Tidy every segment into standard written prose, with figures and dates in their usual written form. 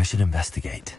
I should investigate.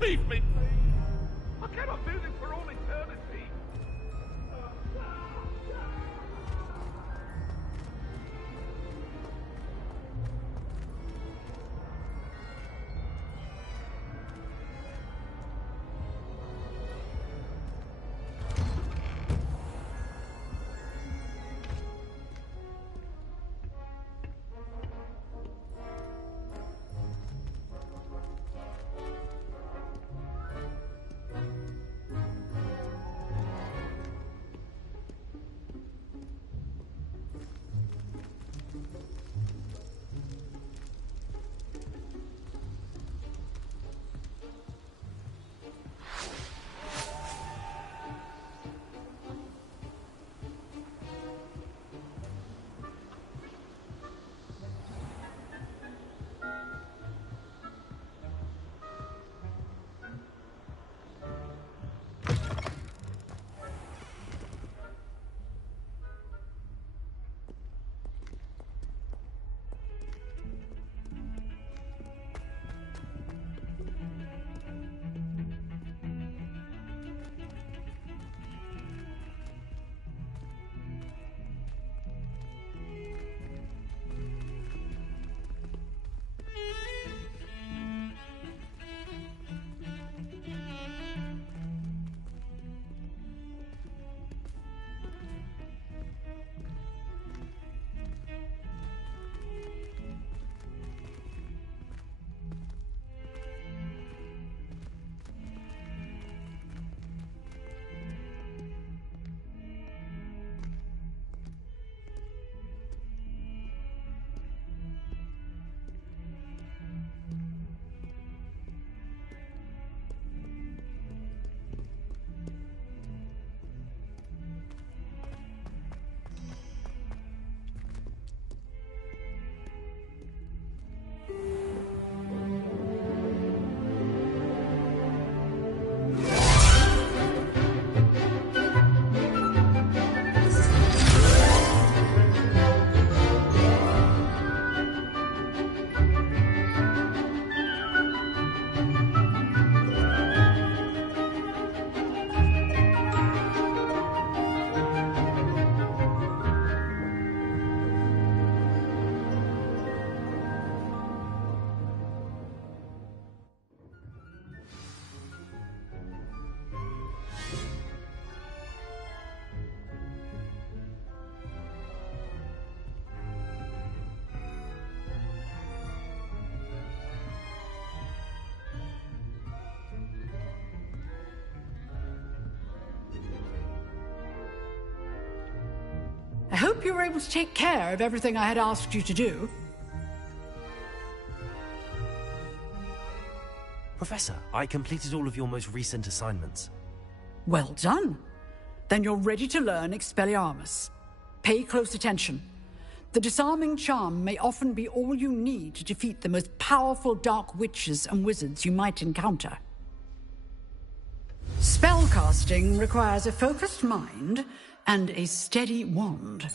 Leave me, please. I cannot do this for all eternity. hope you were able to take care of everything I had asked you to do. Professor, I completed all of your most recent assignments. Well done. Then you're ready to learn Expelliarmus. Pay close attention. The disarming charm may often be all you need to defeat the most powerful dark witches and wizards you might encounter. Spellcasting requires a focused mind and a steady wand.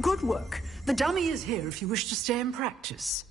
Good work. The dummy is here if you wish to stay and practice.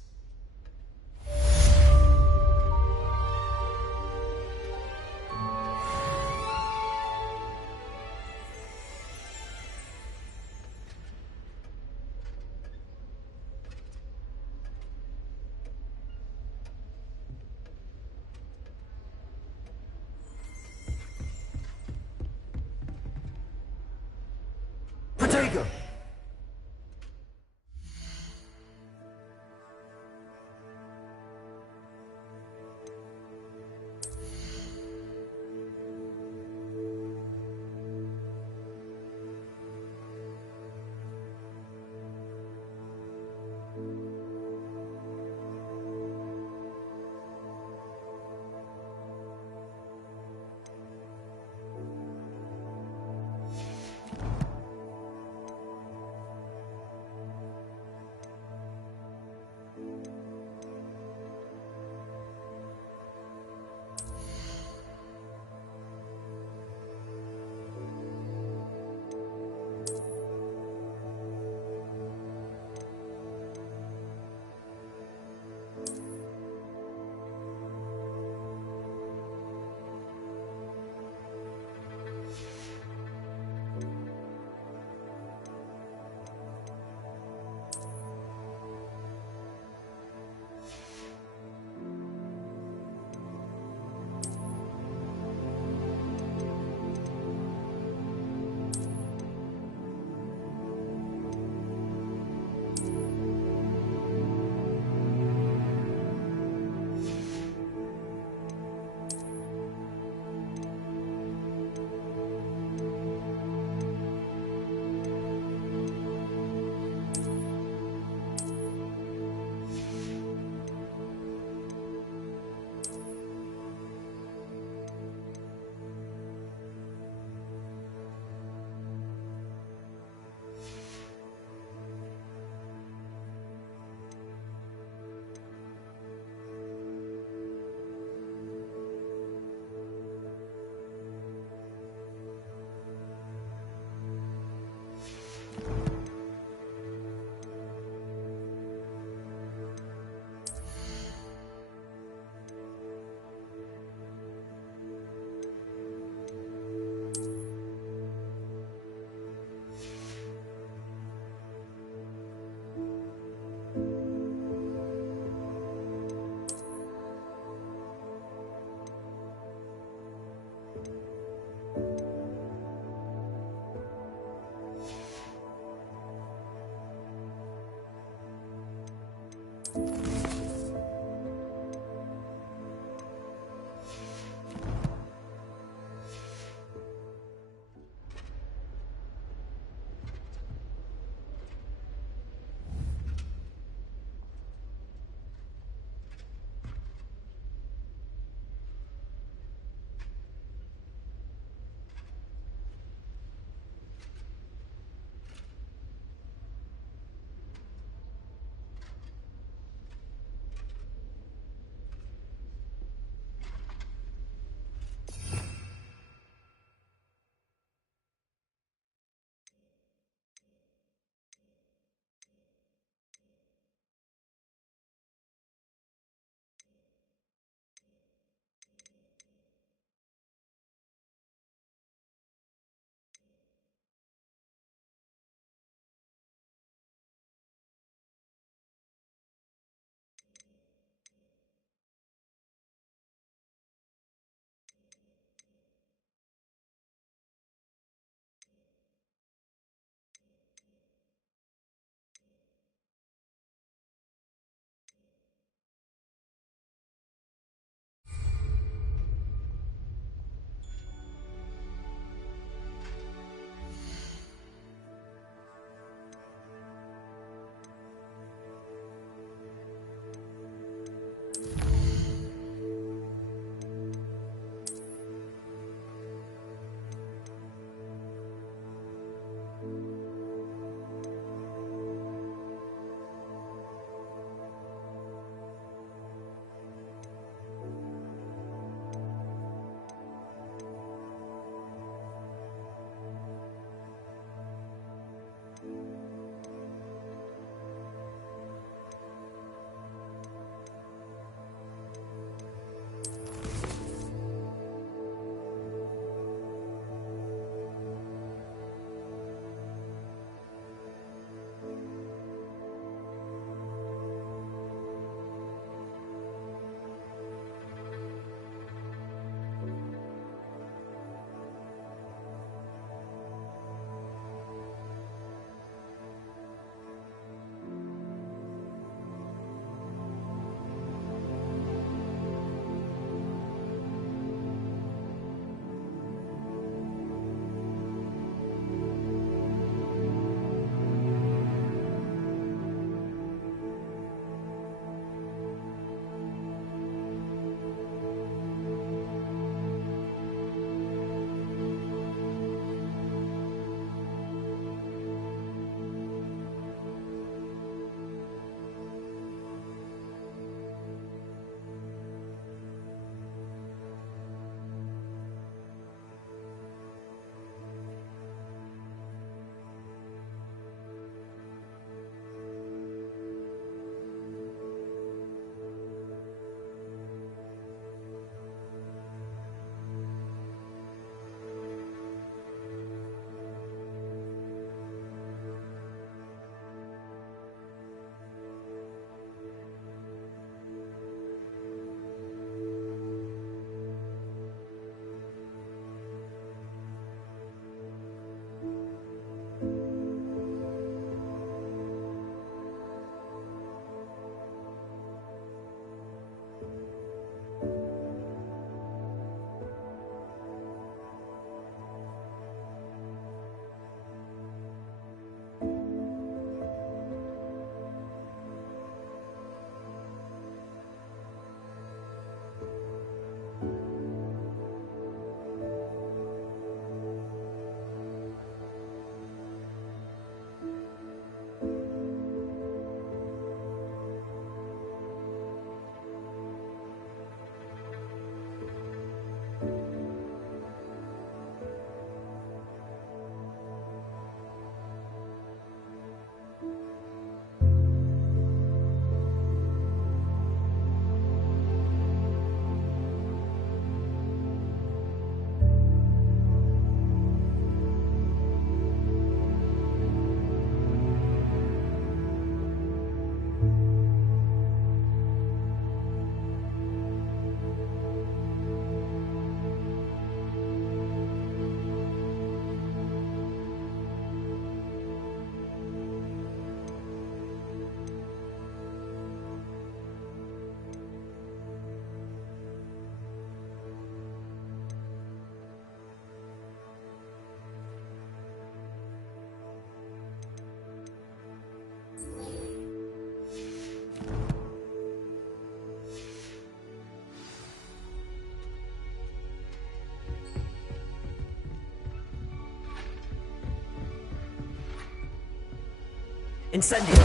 Incendio!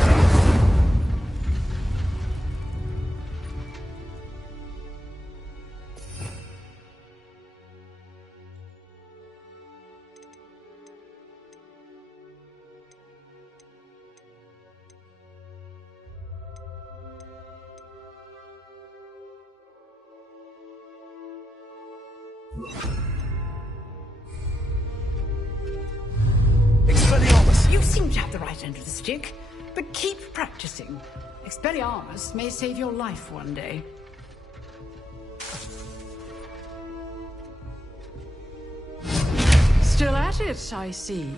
You seem to have the right end of the stick, but keep practicing. Expelliarmus may save your life one day. Still at it, I see.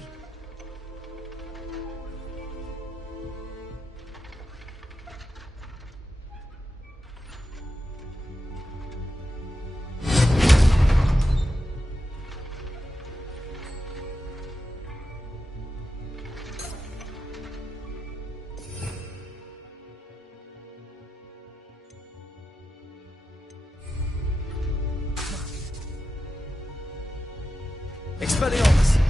Expelliarmus!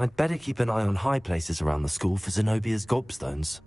I'd better keep an eye on high places around the school for Zenobia's gobstones.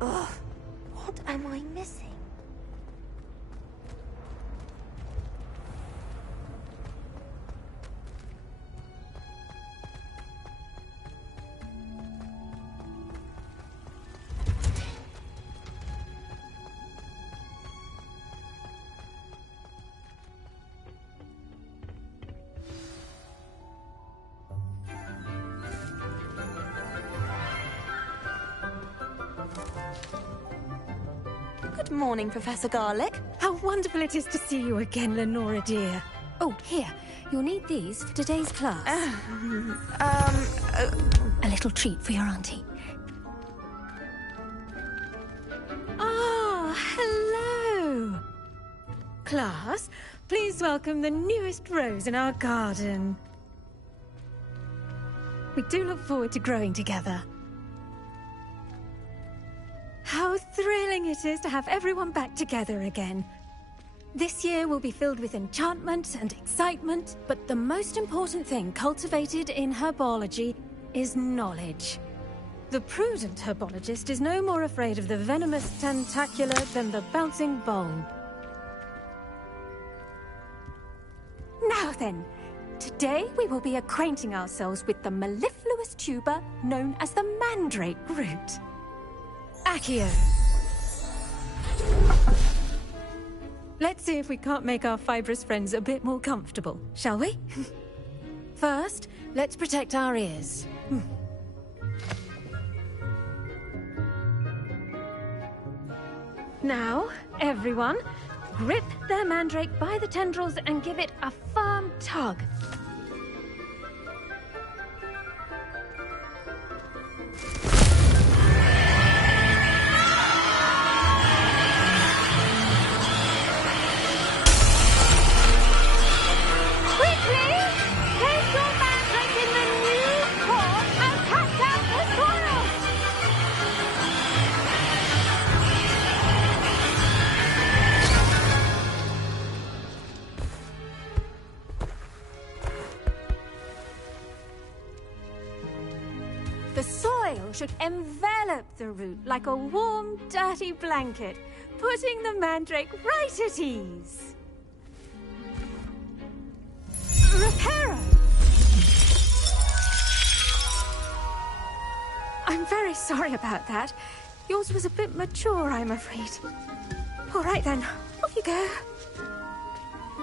Ugh, what am I missing? Good morning, Professor Garlick. How wonderful it is to see you again, Lenora dear. Oh, here. You'll need these for today's class. A little treat for your auntie. Ah, hello. Class, please welcome the newest rose in our garden. We do look forward to growing together. How thrilling it is to have everyone back together again. This year will be filled with enchantment and excitement, but the most important thing cultivated in herbology is knowledge. The prudent herbologist is no more afraid of the venomous tentacula than the bouncing bulb. Now then, today we will be acquainting ourselves with the mellifluous tuber known as the mandrake root. Accio. Let's see if we can't make our fibrous friends a bit more comfortable, shall we? First, let's protect our ears. Now, everyone, grip their mandrake by the tendrils and give it a firm tug. Quickly! Place your mandrake in the new core and cut down the soil! The soil should envelop the root like a warm, dirty blanket, putting the mandrake right at ease. Reparo! I'm very sorry about that. Yours was a bit mature, I'm afraid. All right then, off you go.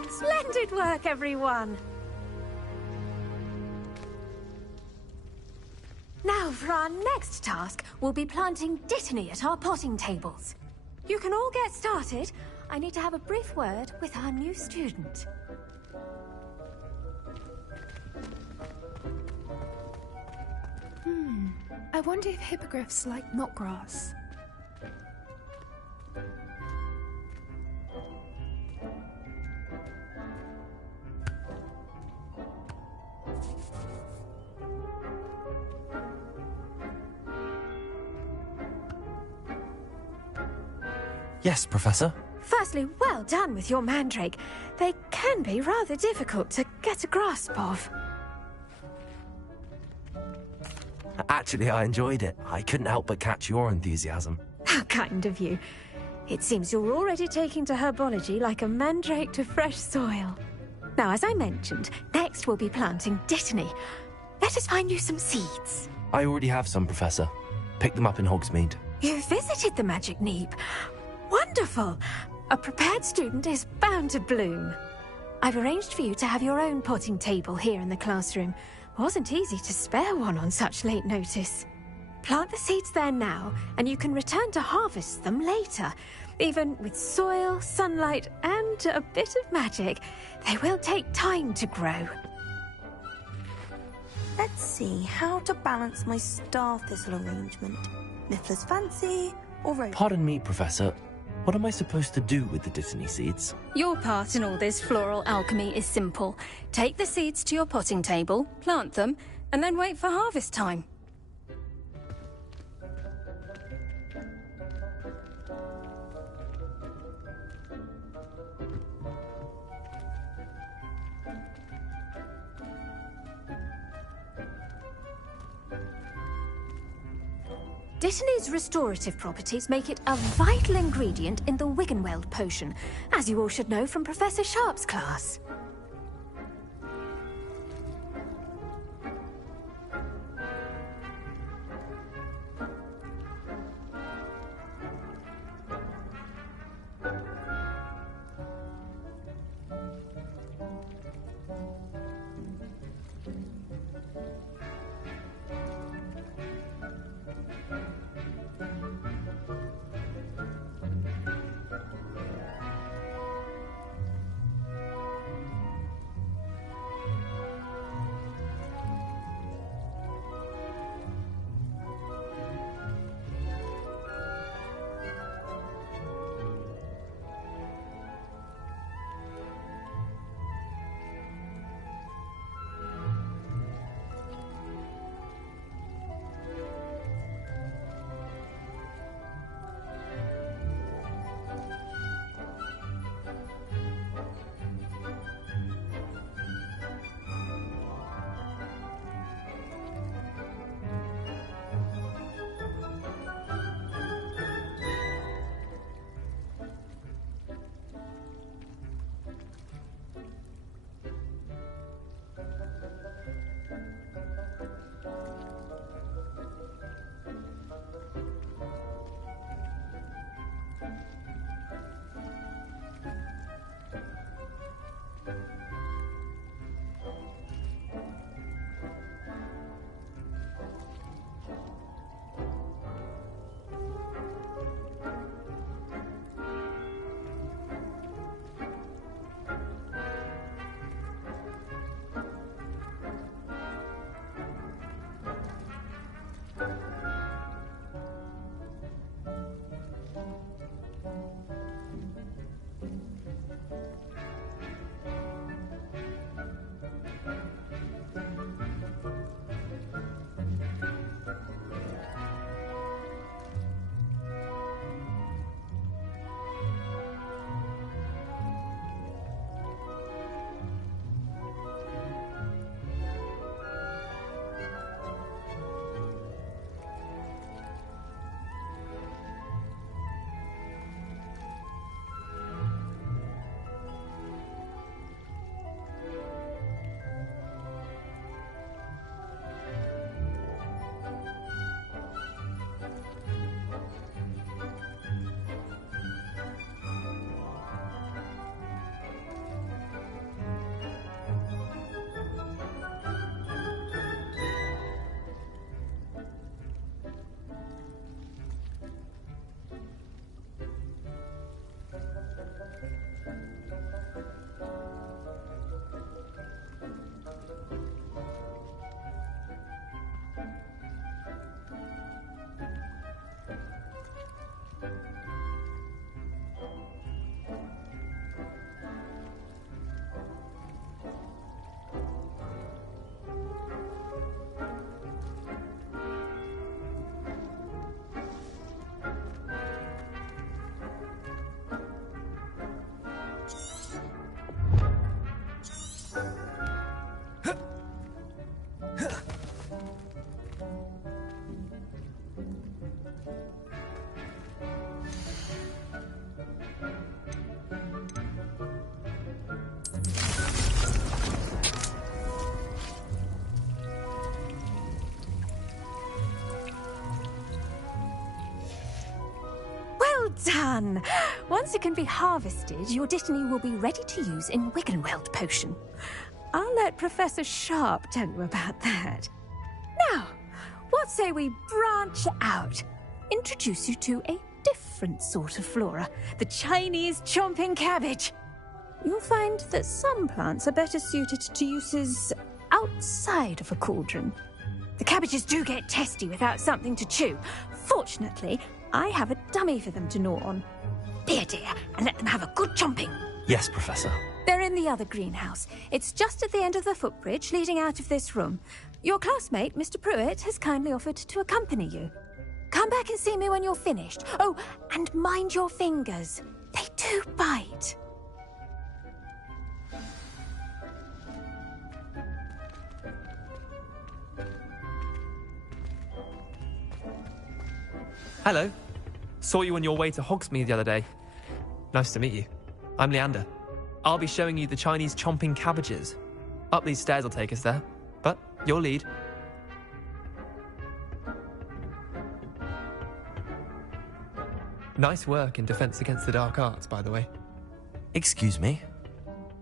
Splendid work, everyone! Now, for our next task, we'll be planting Dittany at our potting tables. You can all get started. I need to have a brief word with our new student. I wonder if hippogriffs like knotgrass. Yes, Professor. Firstly, well done with your mandrake. They can be rather difficult to get a grasp of. Actually, I enjoyed it. I couldn't help but catch your enthusiasm. How kind of you. It seems you're already taking to herbology like a mandrake to fresh soil. Now, as I mentioned, next we'll be planting Dittany. Let us find you some seeds. I already have some, Professor. Picked them up in Hogsmeade. You visited the Magic Neep. Wonderful! A prepared student is bound to bloom. I've arranged for you to have your own potting table here in the classroom. Wasn't easy to spare one on such late notice. Plant the seeds there now, and you can return to harvest them later. Even with soil, sunlight, and a bit of magic, they will take time to grow. Let's see how to balance my star thistle arrangement. Niffler's fancy or rose? Pardon me, Professor. What am I supposed to do with the Dittany seeds? Your part in all this floral alchemy is simple. Take the seeds to your potting table, plant them, and then wait for harvest time. Dittany's restorative properties make it a vital ingredient in the Wiggenweld potion, as you all should know from Professor Sharp's class. done! Once it can be harvested, your Dittany will be ready to use in Wiggenweld potion. I'll let Professor Sharp tell you about that. Now, what say we branch out? Introduce you to a different sort of flora, the Chinese chomping cabbage. You'll find that some plants are better suited to uses outside of a cauldron. The cabbages do get testy without something to chew. Fortunately, I have a dummy for them to gnaw on. Dear, and let them have a good chomping. Yes, Professor. They're in the other greenhouse. It's just at the end of the footbridge leading out of this room. Your classmate, Mr. Pruitt, has kindly offered to accompany you. Come back and see me when you're finished. Oh, and mind your fingers. They do bite. Hello. Saw you on your way to Hogsmeade the other day. Nice to meet you. I'm Leander. I'll be showing you the Chinese chomping cabbages. Up these stairs will take us there, but your lead. Nice work in Defense Against the Dark Arts, by the way. Excuse me?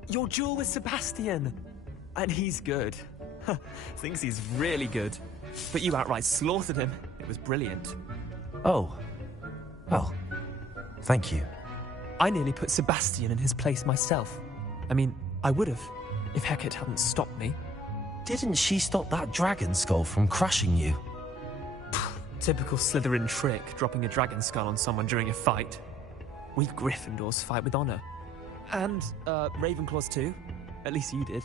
Your duel with Sebastian! And he's good. Thinks he's really good. But you outright slaughtered him. It was brilliant. Oh. Well, thank you. I nearly put Sebastian in his place myself. I mean, I would have, if Hecate hadn't stopped me. Didn't she stop that dragon skull from crushing you? Typical Slytherin trick, dropping a dragon skull on someone during a fight. We Gryffindors fight with honor. And, Ravenclaws too. At least you did.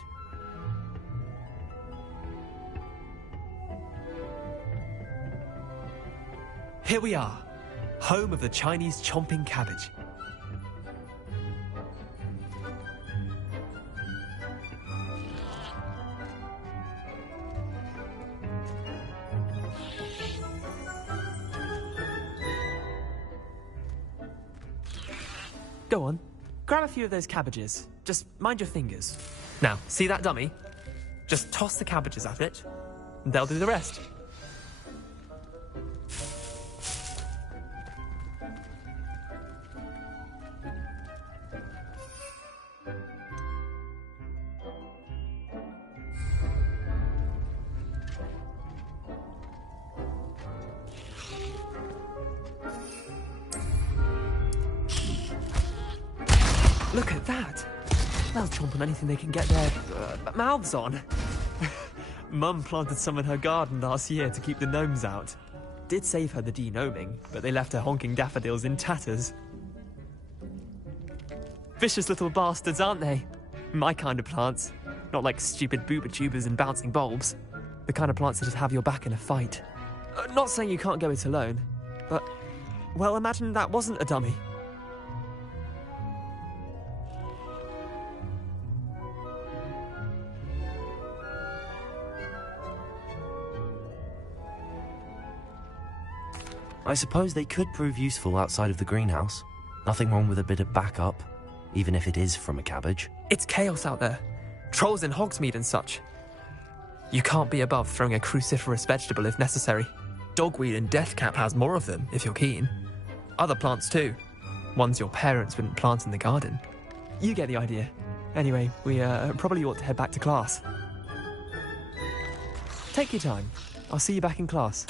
Here we are, home of the Chinese chomping cabbage. Go on, grab a few of those cabbages. Just mind your fingers. Now, see that dummy? Just toss the cabbages at it, and they'll do the rest. Look at that! They'll chomp on anything they can get their mouths on. Mum planted some in her garden last year to keep the gnomes out. Did save her the de-gnoming, but they left her honking daffodils in tatters. Vicious little bastards, aren't they? My kind of plants. Not like stupid booba tubers and bouncing bulbs. The kind of plants that just have your back in a fight. Not saying you can't go it alone, but, well, imagine that wasn't a dummy. I suppose they could prove useful outside of the greenhouse. Nothing wrong with a bit of backup, even if it is from a cabbage. It's chaos out there. Trolls in Hogsmeade and such. You can't be above throwing a cruciferous vegetable if necessary. Dogweed and deathcap has more of them, if you're keen. Other plants too. Ones your parents wouldn't plant in the garden. You get the idea. Anyway, we probably ought to head back to class. Take your time. I'll see you back in class.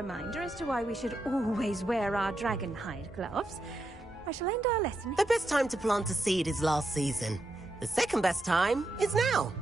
reminder as to why we should always wear our dragon hide gloves, I shall end our lesson. The best time to plant a seed is last season. The second best time is now.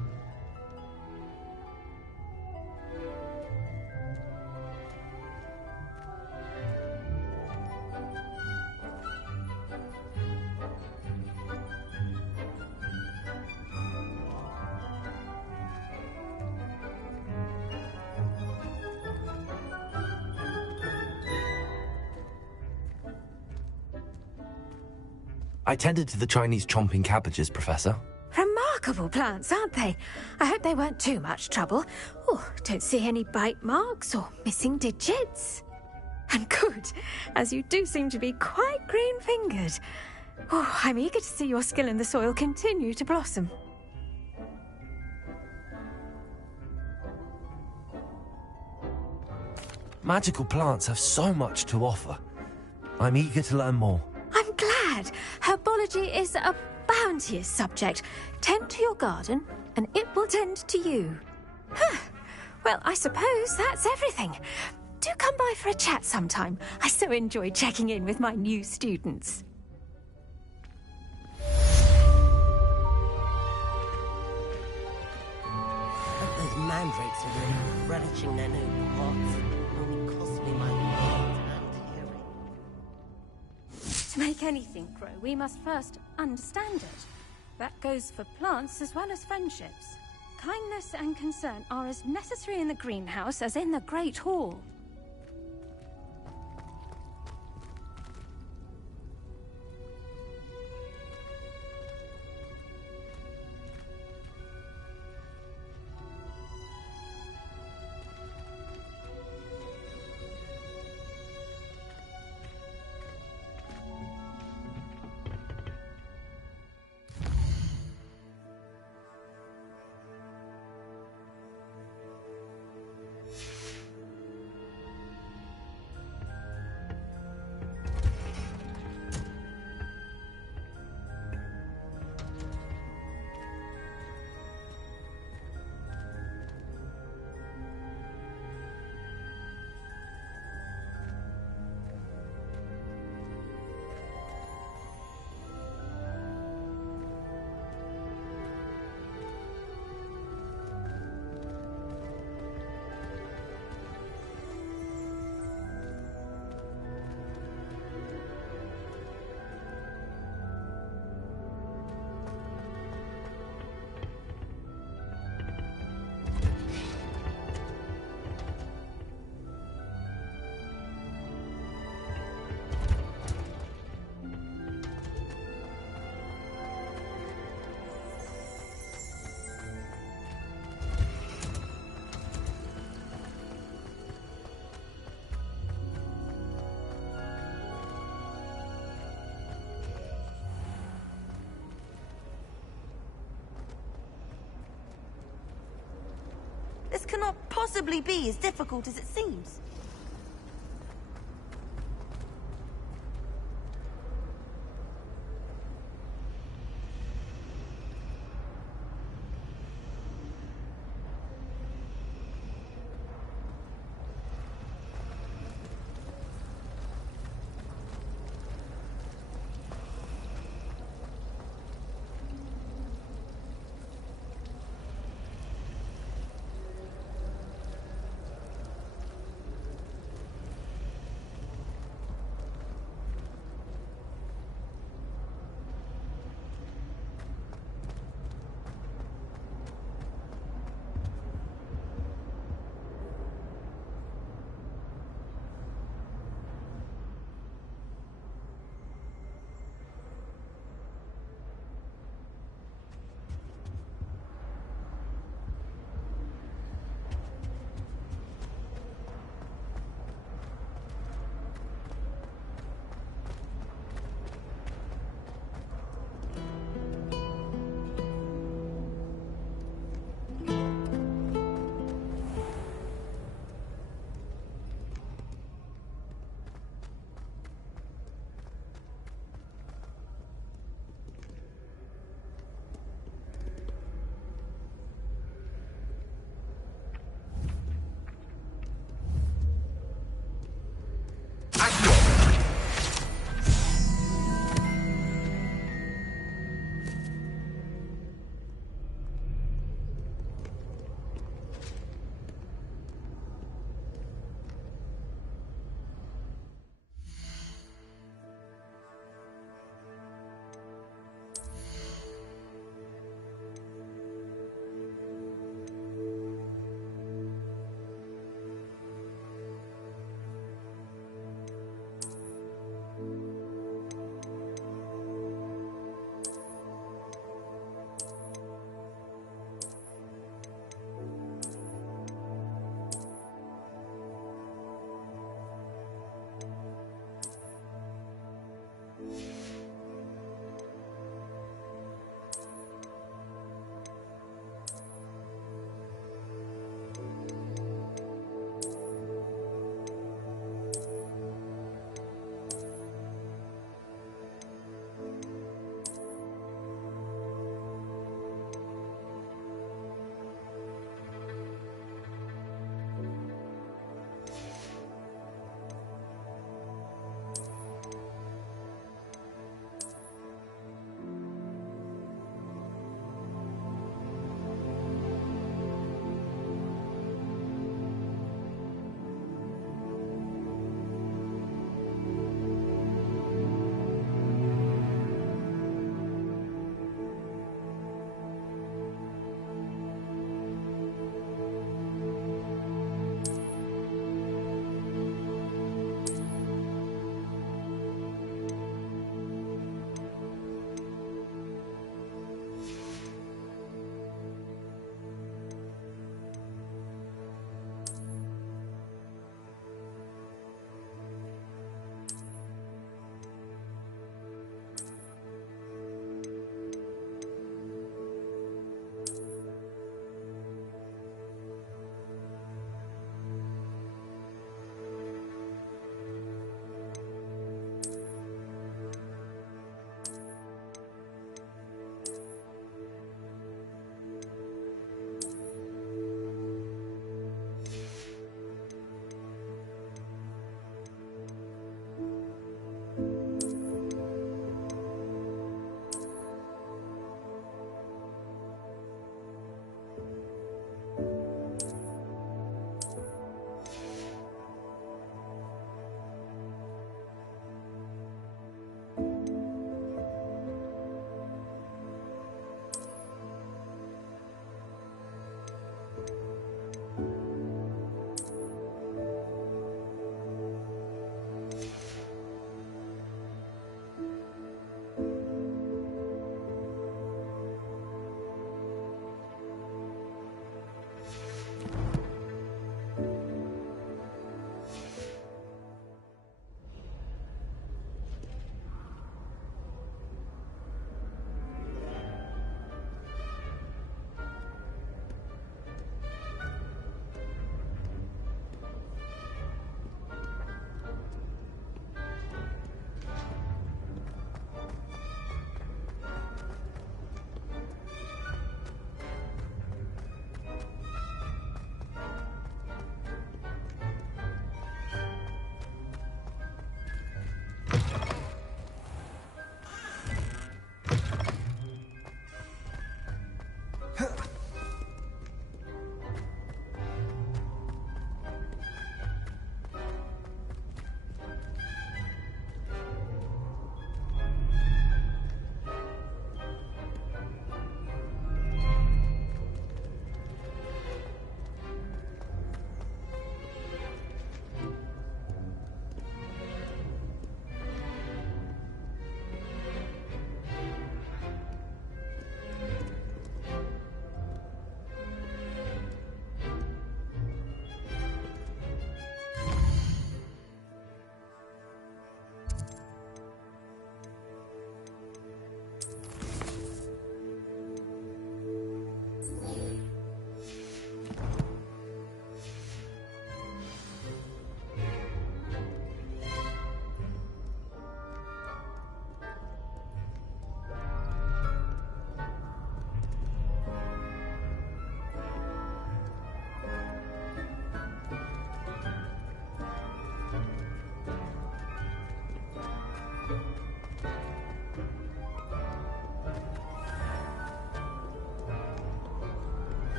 I tended to the Chinese chomping cabbages, Professor. Remarkable plants, aren't they? I hope they weren't too much trouble. Oh, don't see any bite marks or missing digits. And good, as you do seem to be quite green-fingered. Oh, I'm eager to see your skill in the soil continue to blossom. Magical plants have so much to offer. I'm eager to learn more. I'm glad. Herbology is a bounteous subject. Tend to your garden, and it will tend to you. Well, I suppose that's everything. Do come by for a chat sometime. I so enjoy checking in with my new students. Those mandrakes are really relishing their new pots. Only cost me my hand hearing. To make anything grow, we must first understand it. That goes for plants as well as friendships. Kindness and concern are as necessary in the greenhouse as in the Great Hall. This cannot possibly be as difficult as it seems.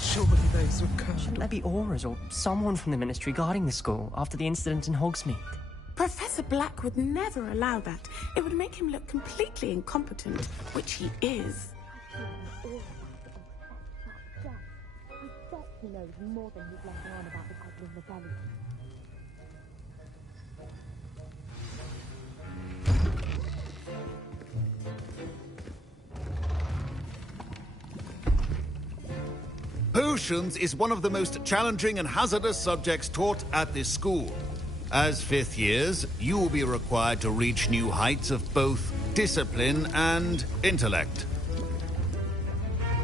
Surely those were Shouldn't there be auras or someone from the Ministry guarding the school after the incident in Hogsmeade? Professor Black would never allow that. It would make him look completely incompetent, which he is. He knows more than he's letting on about the Goblin Rebellion. Potions is one of the most challenging and hazardous subjects taught at this school. As fifth years, you will be required to reach new heights of both discipline and intellect.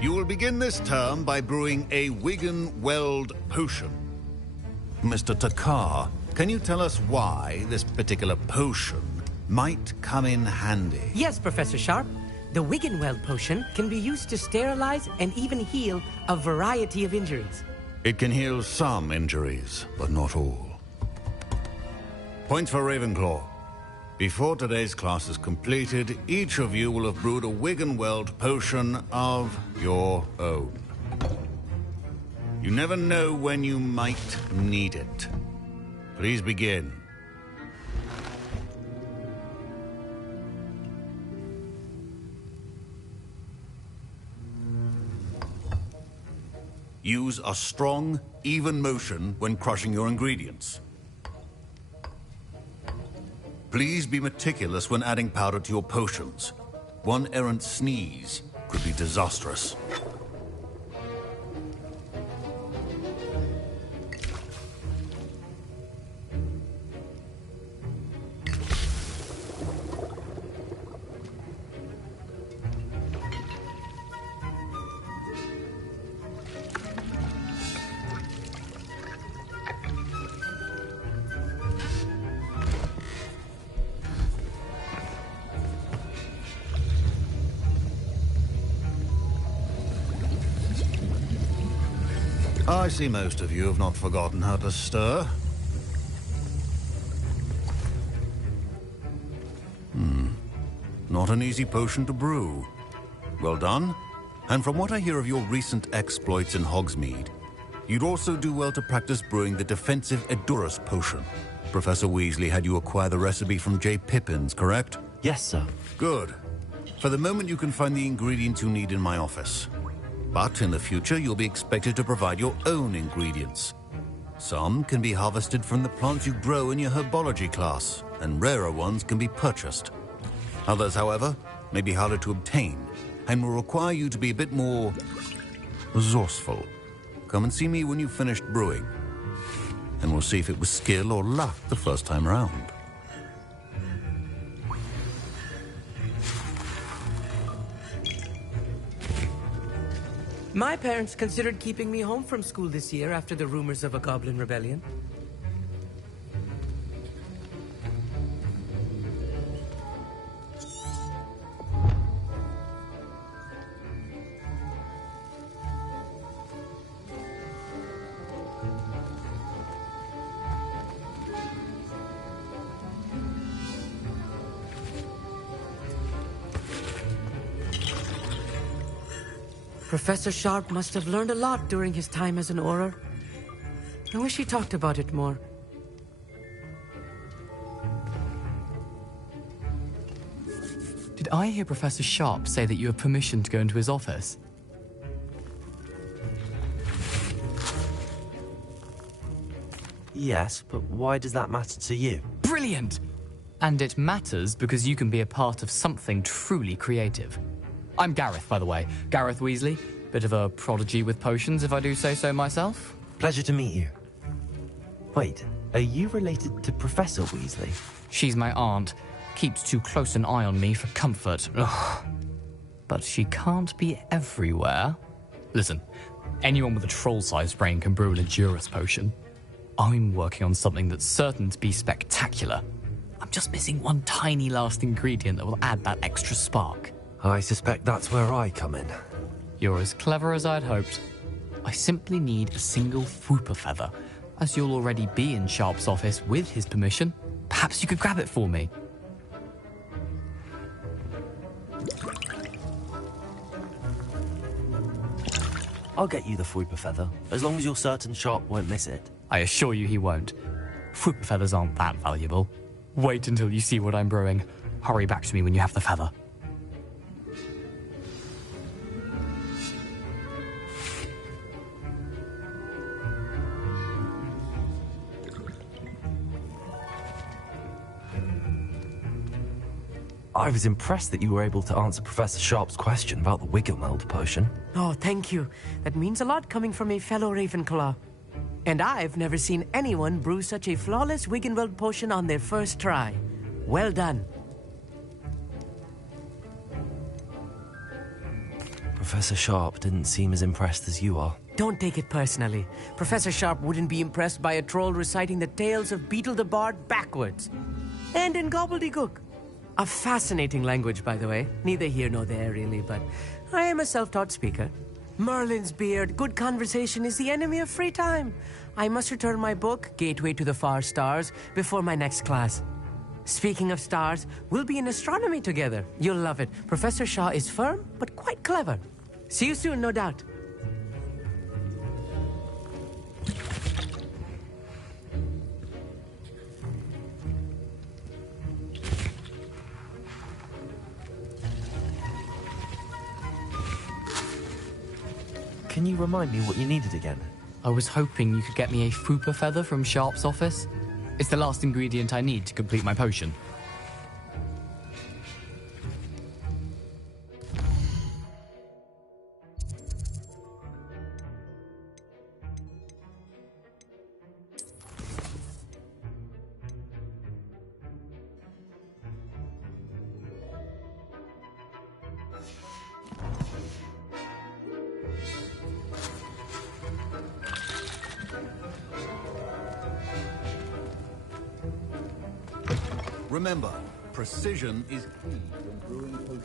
You will begin this term by brewing a Wigan-Weld potion. Mr. Takar, can you tell us why this particular potion might come in handy? Yes, Professor Sharp. The Wigan-Weld potion can be used to sterilize and even heal a variety of injuries. It can heal some injuries, but not all. Points for Ravenclaw. Before today's class is completed, each of you will have brewed a Wigan-Weld potion of your own. You never know when you might need it. Please begin. Use a strong, even motion when crushing your ingredients. Please be meticulous when adding powder to your potions. One errant sneeze could be disastrous. I see most of you have not forgotten how to stir. Not an easy potion to brew. Well done. And from what I hear of your recent exploits in Hogsmeade, you'd also do well to practice brewing the defensive Edurus potion. Professor Weasley had you acquire the recipe from J. Pippins, correct? Yes, sir. Good. For the moment, you can find the ingredients you need in my office. But in the future, you'll be expected to provide your own ingredients. Some can be harvested from the plants you grow in your herbology class, and rarer ones can be purchased. Others, however, may be harder to obtain, and will require you to be a bit more resourceful. Come and see me when you've finished brewing, and we'll see if it was skill or luck the first time round. My parents considered keeping me home from school this year after the rumors of a Goblin Rebellion. Professor Sharp must have learned a lot during his time as an Auror. I wish he talked about it more. Did I hear Professor Sharp say that you have permission to go into his office? Yes, but why does that matter to you? Brilliant! And it matters because you can be a part of something truly creative. I'm Gareth, by the way. Gareth Weasley. Bit of a prodigy with potions, if I do say so myself. Pleasure to meet you. Wait, are you related to Professor Weasley? She's my aunt. Keeps too close an eye on me for comfort. Ugh. But she can't be everywhere. Listen, anyone with a troll-sized brain can brew an Edurus potion. I'm working on something that's certain to be spectacular. I'm just missing one tiny last ingredient that will add that extra spark. I suspect that's where I come in. You're as clever as I'd hoped. I simply need a single Fwooper feather. As you'll already be in Sharp's office with his permission, perhaps you could grab it for me. I'll get you the Fwooper feather, as long as you're certain Sharp won't miss it. I assure you he won't. Fwooper feathers aren't that valuable. Wait until you see what I'm brewing. Hurry back to me when you have the feather. I was impressed that you were able to answer Professor Sharp's question about the Wiggenweld potion. Oh, thank you. That means a lot coming from a fellow Ravenclaw. And I've never seen anyone brew such a flawless Wiggenweld potion on their first try. Well done. Professor Sharp didn't seem as impressed as you are. Don't take it personally. Professor Sharp wouldn't be impressed by a troll reciting the tales of Beetle the Bard backwards. And in gobbledygook. A fascinating language, by the way. Neither here nor there, really, but I am a self-taught speaker. Merlin's beard, good conversation is the enemy of free time. I must return my book, Gateway to the Far Stars, before my next class. Speaking of stars, we'll be in astronomy together. You'll love it. Professor Shaw is firm, but quite clever. See you soon, no doubt. Can you remind me what you needed again? I was hoping you could get me a Fwooper feather from Sharp's office. It's the last ingredient I need to complete my potion. Remember, precision is key when brewing potions.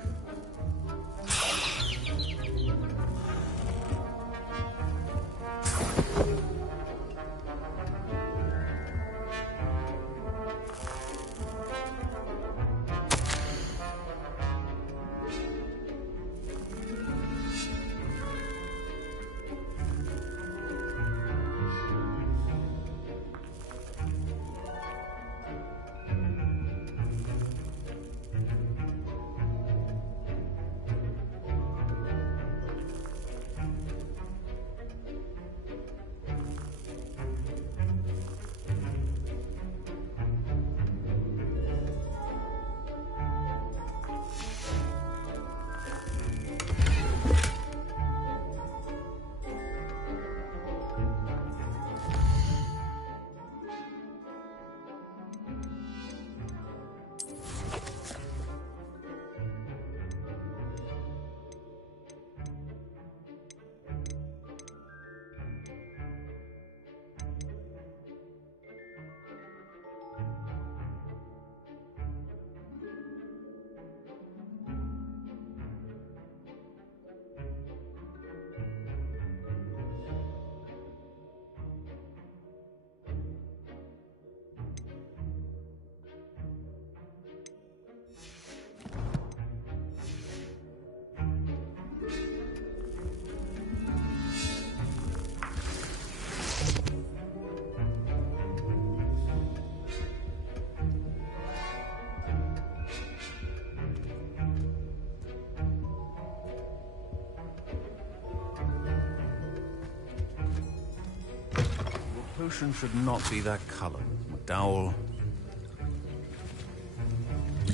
The potion should not be that color, McDowell.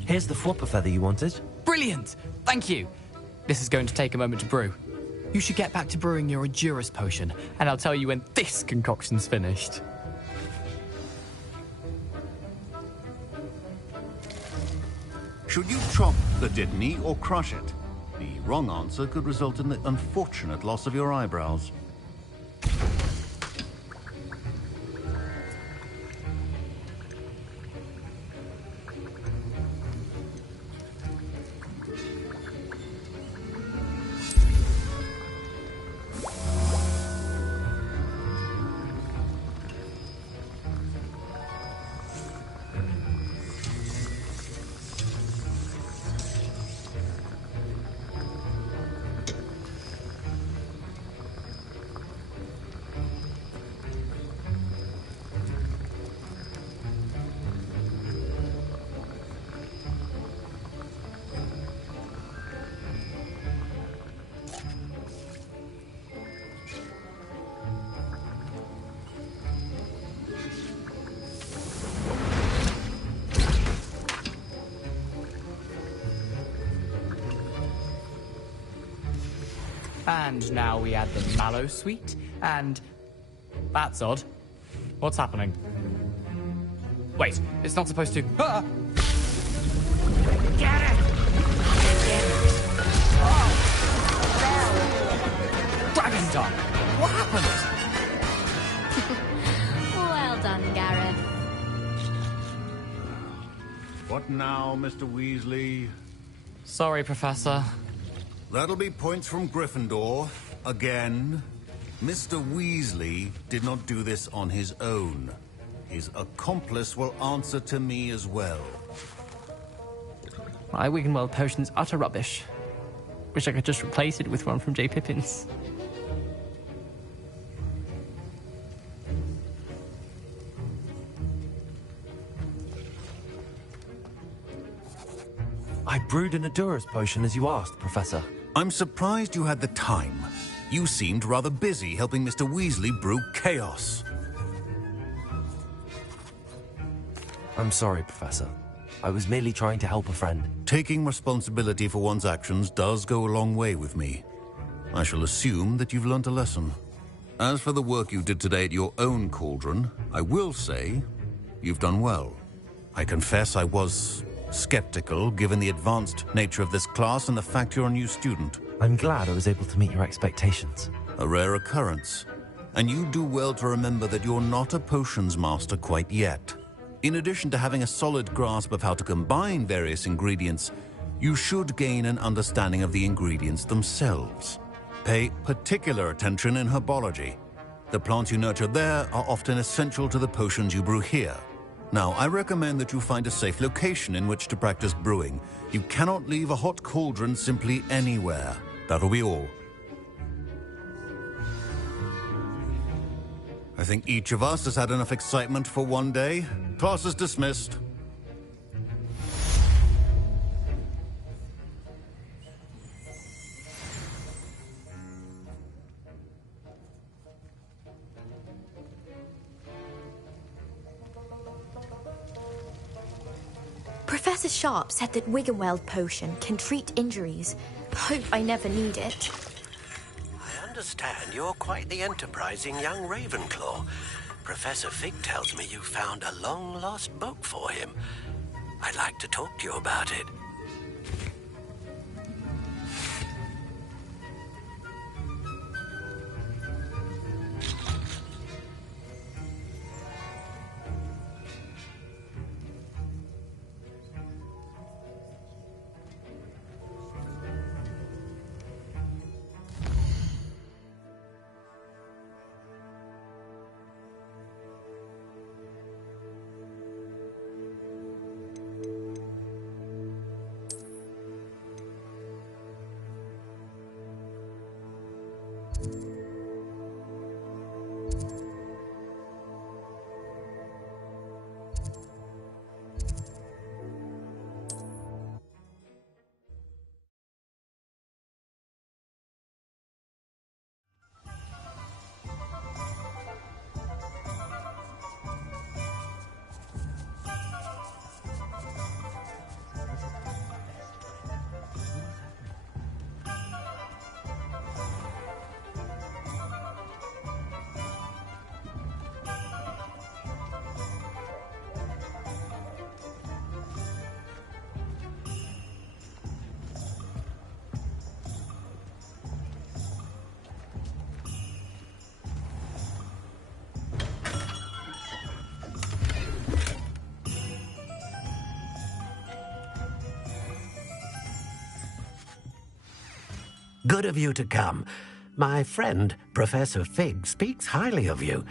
Here's the Fwooper feather you wanted. Brilliant! Thank you! This is going to take a moment to brew. You should get back to brewing your Edurus potion, and I'll tell you when this concoction's finished. Should you chop the Dittany or crush it? The wrong answer could result in the unfortunate loss of your eyebrows. And now we add the mallow sweet, and... That's odd. What's happening? Wait, it's not supposed to... Ah! Get it! Dragon Tongue! What happened? Well done, Gareth. What now, Mr. Weasley? Sorry, Professor. That'll be points from Gryffindor. Again. Mr. Weasley did not do this on his own. His accomplice will answer to me as well. My Wiggenweld potion's utter rubbish. Wish I could just replace it with one from J. Pippin's. I brewed an Adurus potion as you asked, Professor. I'm surprised you had the time. You seemed rather busy helping Mr. Weasley brew chaos. I'm sorry, Professor. I was merely trying to help a friend. Taking responsibility for one's actions does go a long way with me. I shall assume that you've learnt a lesson. As for the work you did today at your own cauldron, I will say you've done well. I confess I was skeptical, given the advanced nature of this class and the fact you're a new student. I'm glad I was able to meet your expectations. A rare occurrence. And you do well to remember that you're not a potions master quite yet. In addition to having a solid grasp of how to combine various ingredients, you should gain an understanding of the ingredients themselves. Pay particular attention in herbology. The plants you nurture there are often essential to the potions you brew here. Now, I recommend that you find a safe location in which to practice brewing. You cannot leave a hot cauldron simply anywhere. That'll be all. I think each of us has had enough excitement for one day. Class is dismissed. Professor Sharp said that Wiggenweld potion can treat injuries. Hope I never need it. I understand you're quite the enterprising young Ravenclaw. Professor Fig tells me you found a long-lost book for him. I'd like to talk to you about it. Good of you to come. My friend, Professor Fig, speaks highly of you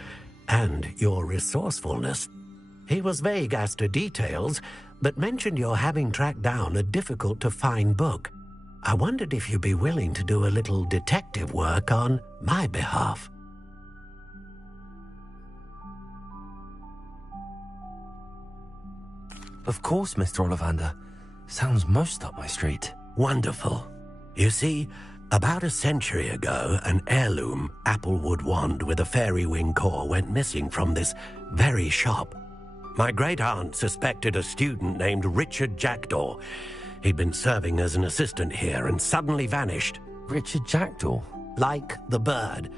and your resourcefulness. He was vague as to details, but mentioned your having tracked down a difficult-to-find book. I wondered if you'd be willing to do a little detective work on my behalf. Of course, Mr. Ollivander. Sounds most up my street. Wonderful. You see, about a century ago, an heirloom applewood wand with a fairy wing core went missing from this very shop. My great-aunt suspected a student named Richard Jackdaw. He'd been serving as an assistant here and suddenly vanished. Richard Jackdaw? like the bird.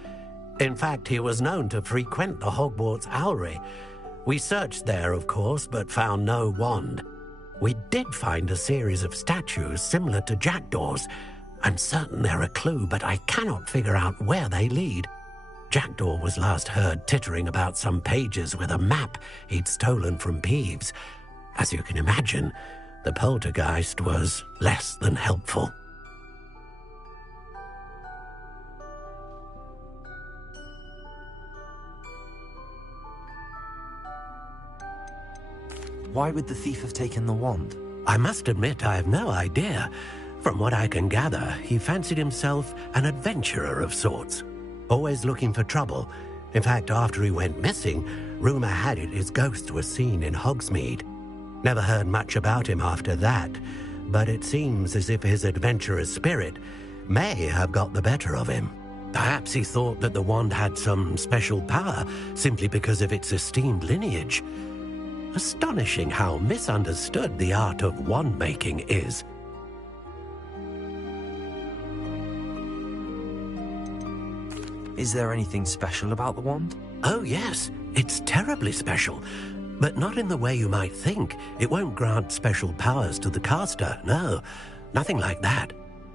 In fact, he was known to frequent the Hogwarts Owlery. We searched there, of course, but found no wand. We did find a series of statues similar to jackdaws. I'm certain they're a clue, but I cannot figure out where they lead. Jackdaw was last heard tittering about some pages with a map he'd stolen from Peeves. As you can imagine, the poltergeist was less than helpful. Why would the thief have taken the wand? I must admit I have no idea. From what I can gather, he fancied himself an adventurer of sorts, always looking for trouble. In fact, after he went missing, rumour had it his ghost was seen in Hogsmeade. Never heard much about him after that, but it seems as if his adventurous spirit may have got the better of him. Perhaps he thought that the wand had some special power simply because of its esteemed lineage. Astonishing how misunderstood the art of wand-making is. Is there anything special about the wand? Oh yes, it's terribly special. But not in the way you might think. It won't grant special powers to the caster, no. Nothing like that.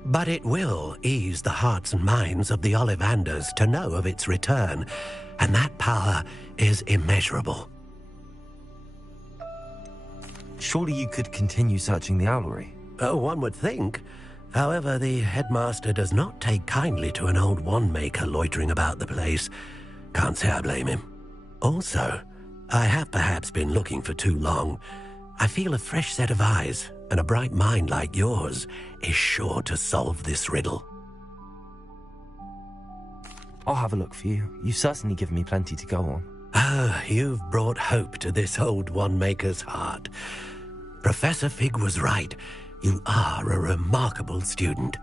But it will ease the hearts and minds of the Ollivanders to know of its return. And that power is immeasurable. Surely you could continue searching the owlery. Oh, one would think. However, the headmaster does not take kindly to an old wand-maker loitering about the place. Can't say I blame him. Also, I have perhaps been looking for too long. I feel a fresh set of eyes, and a bright mind like yours is sure to solve this riddle. I'll have a look for you. You've certainly given me plenty to go on. Ah, you've brought hope to this old wand-maker's heart. Professor Fig was right. You are a remarkable student.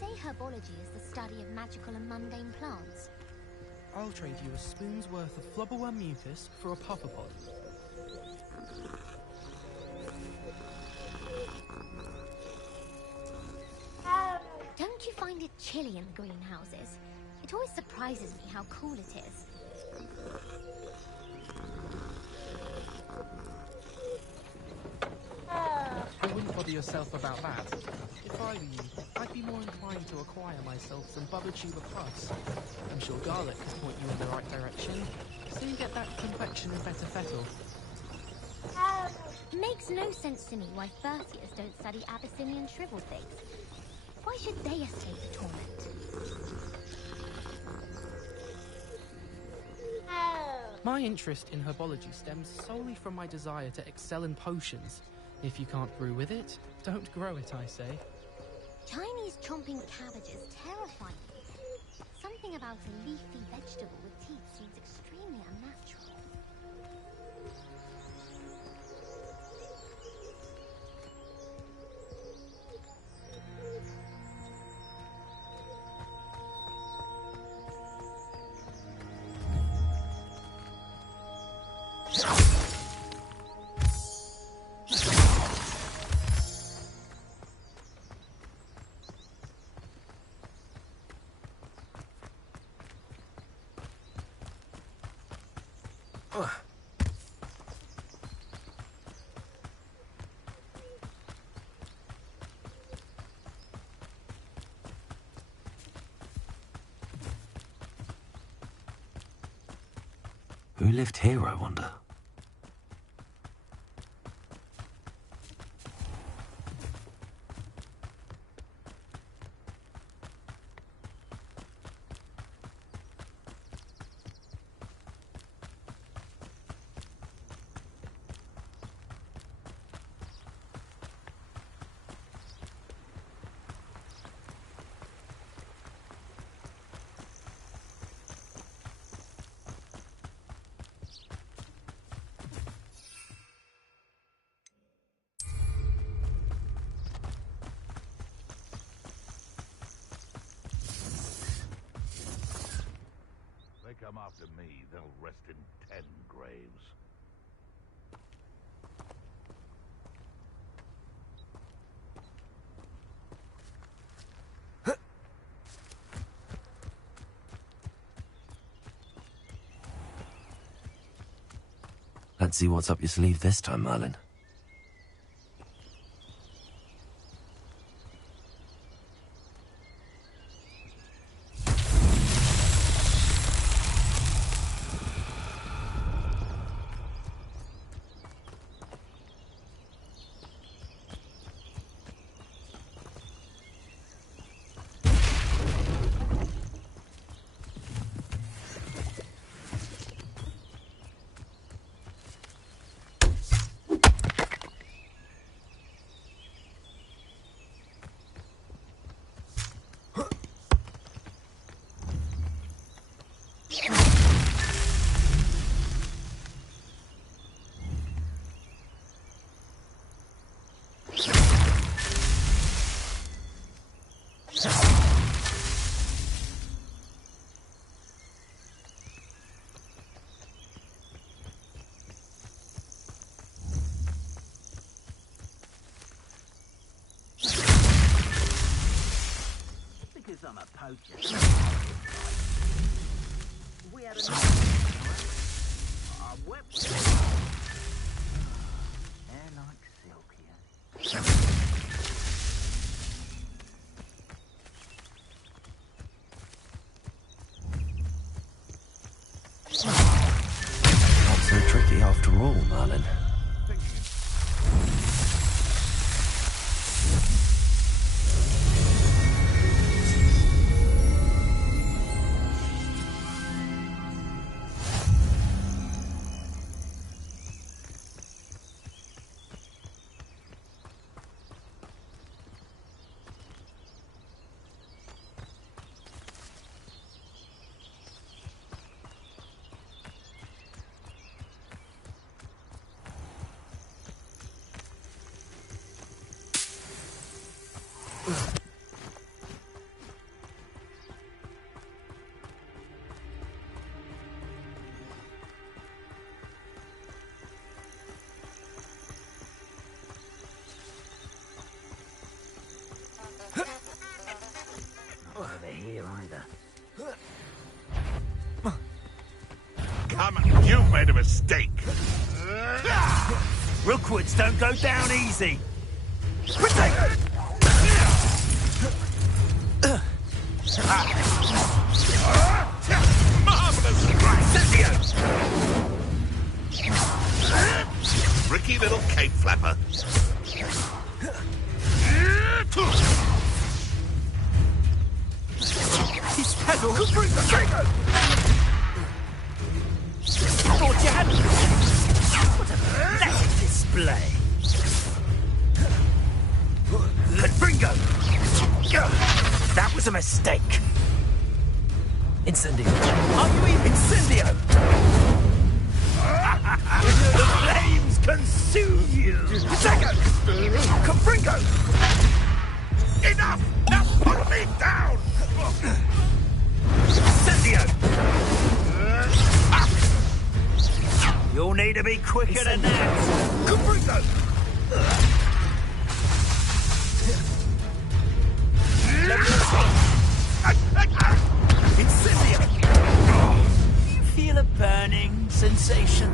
say herbology is the study of magical and mundane plants? I'll trade you a spoon's worth of flubberworm mucus for a puffapod. Don't you find it chilly in the greenhouses? It always surprises me how cool it is. I wouldn't bother yourself about that. If I were you, I'd be more inclined to acquire myself some Bubba Tuber Plus. I'm sure garlic could point you in the right direction, so you get that complexion and better fettle. Makes no sense to me why First-years don't study Abyssinian shriveled things. Why should they escape the torment? My interest in herbology stems solely from my desire to excel in potions. If you can't brew with it, don't grow it, I say. Chinese chomping cabbages terrify me. Something about a leafy vegetable with teeth seems extremely unnatural. Who lived here, I wonder? They come after me, they'll rest in 10 graves. Let's see what's up your sleeve this time, Merlin. Because I'm a poacher. We had a wept. Hair like silk here. Not so tricky after all, Merlin. here either. Come on, you've made a mistake. Rookwoods don't go down easy. Protect! Marvelous strike! Cynthia! Tricky little cape flapper. His pedal! Trigger! Thought you had... What a pathetic display! Confringo! That was a mistake! Incendio. Are you even Incendio? The flames consume you! Second! Confringo! Enough! Now put me down! Incendio! You'll need to be quicker than that! Confringo! Incendio! Do you feel a burning sensation?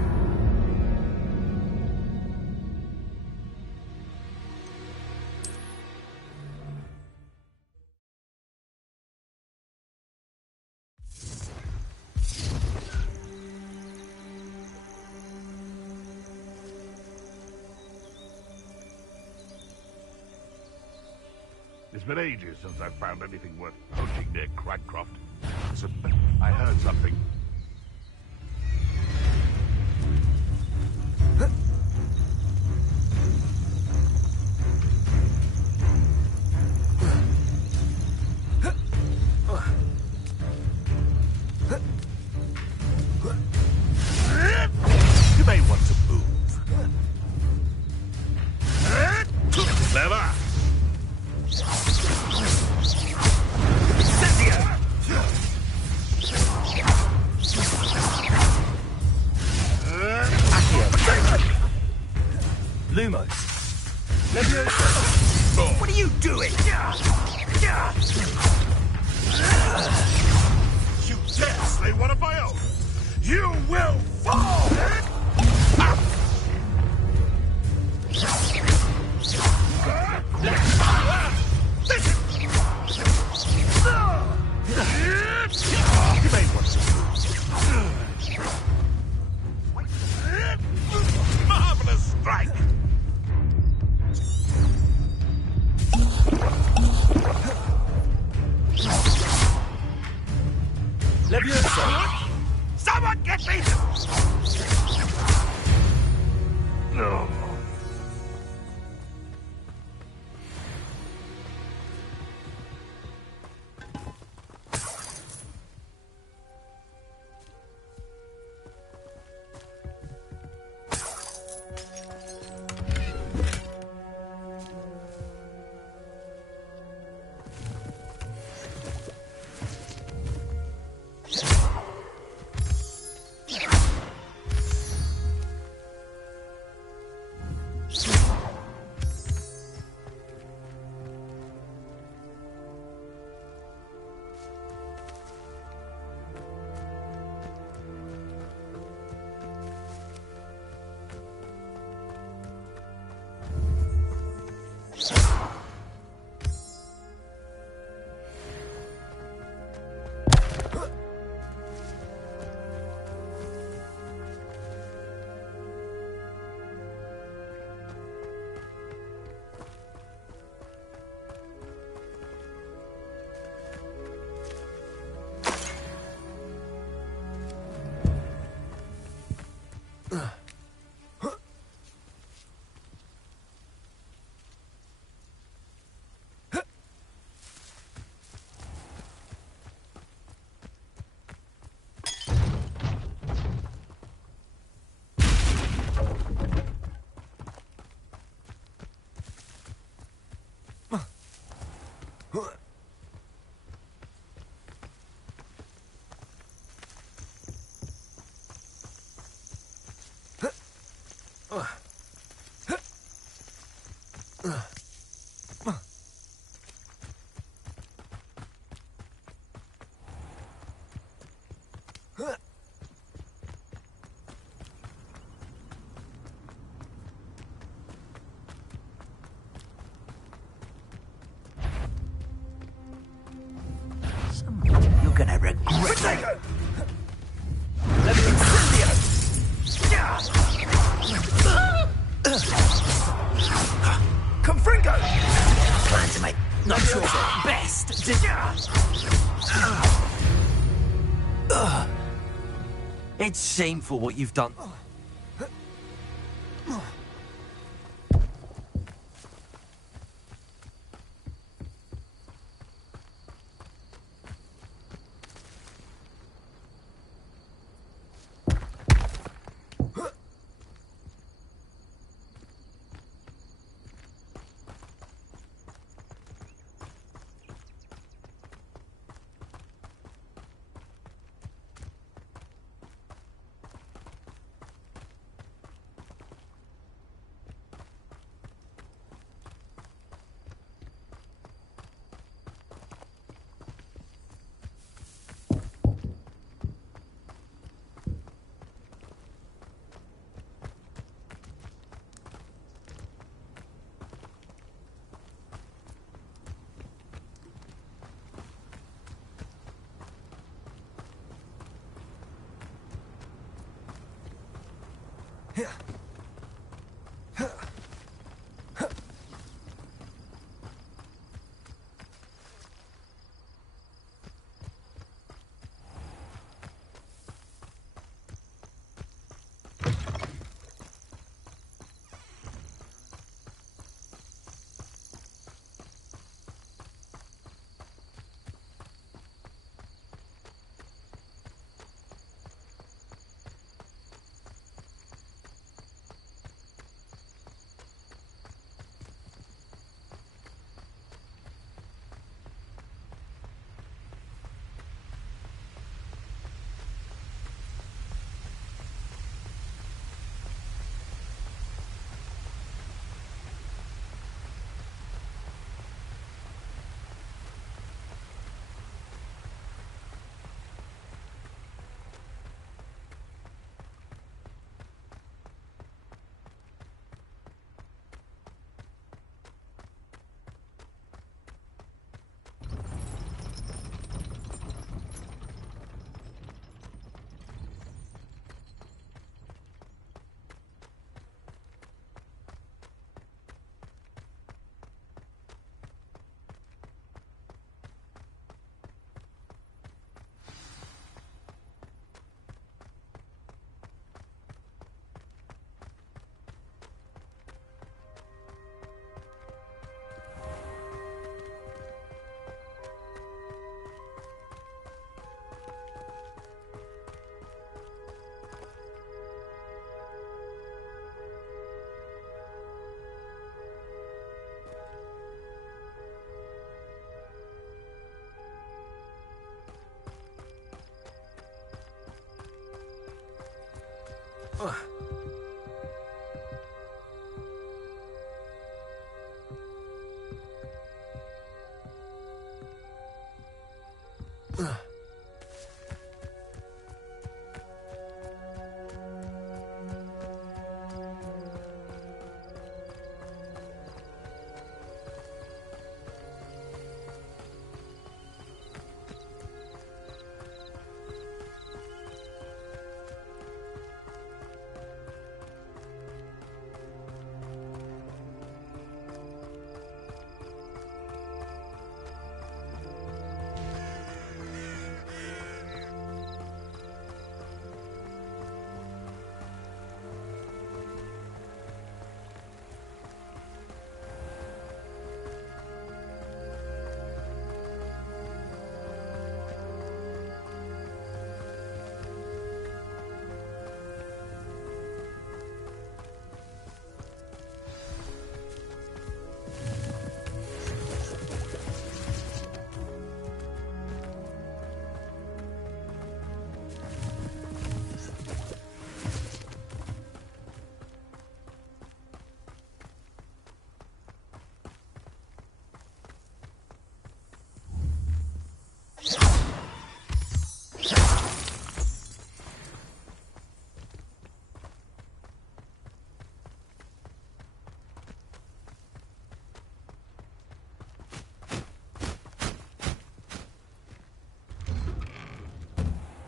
It's been ages since I've found anything worth poaching near Cragcroft. I heard something. You may want to move. Clever. Lumos. What are you doing? You dare slay one of my own! You will fall! You may want to marvelous strike! Leviosa! Someone get me! No. gonna regret it. Confringo! Trying to make not your best. It's shameful what you've done.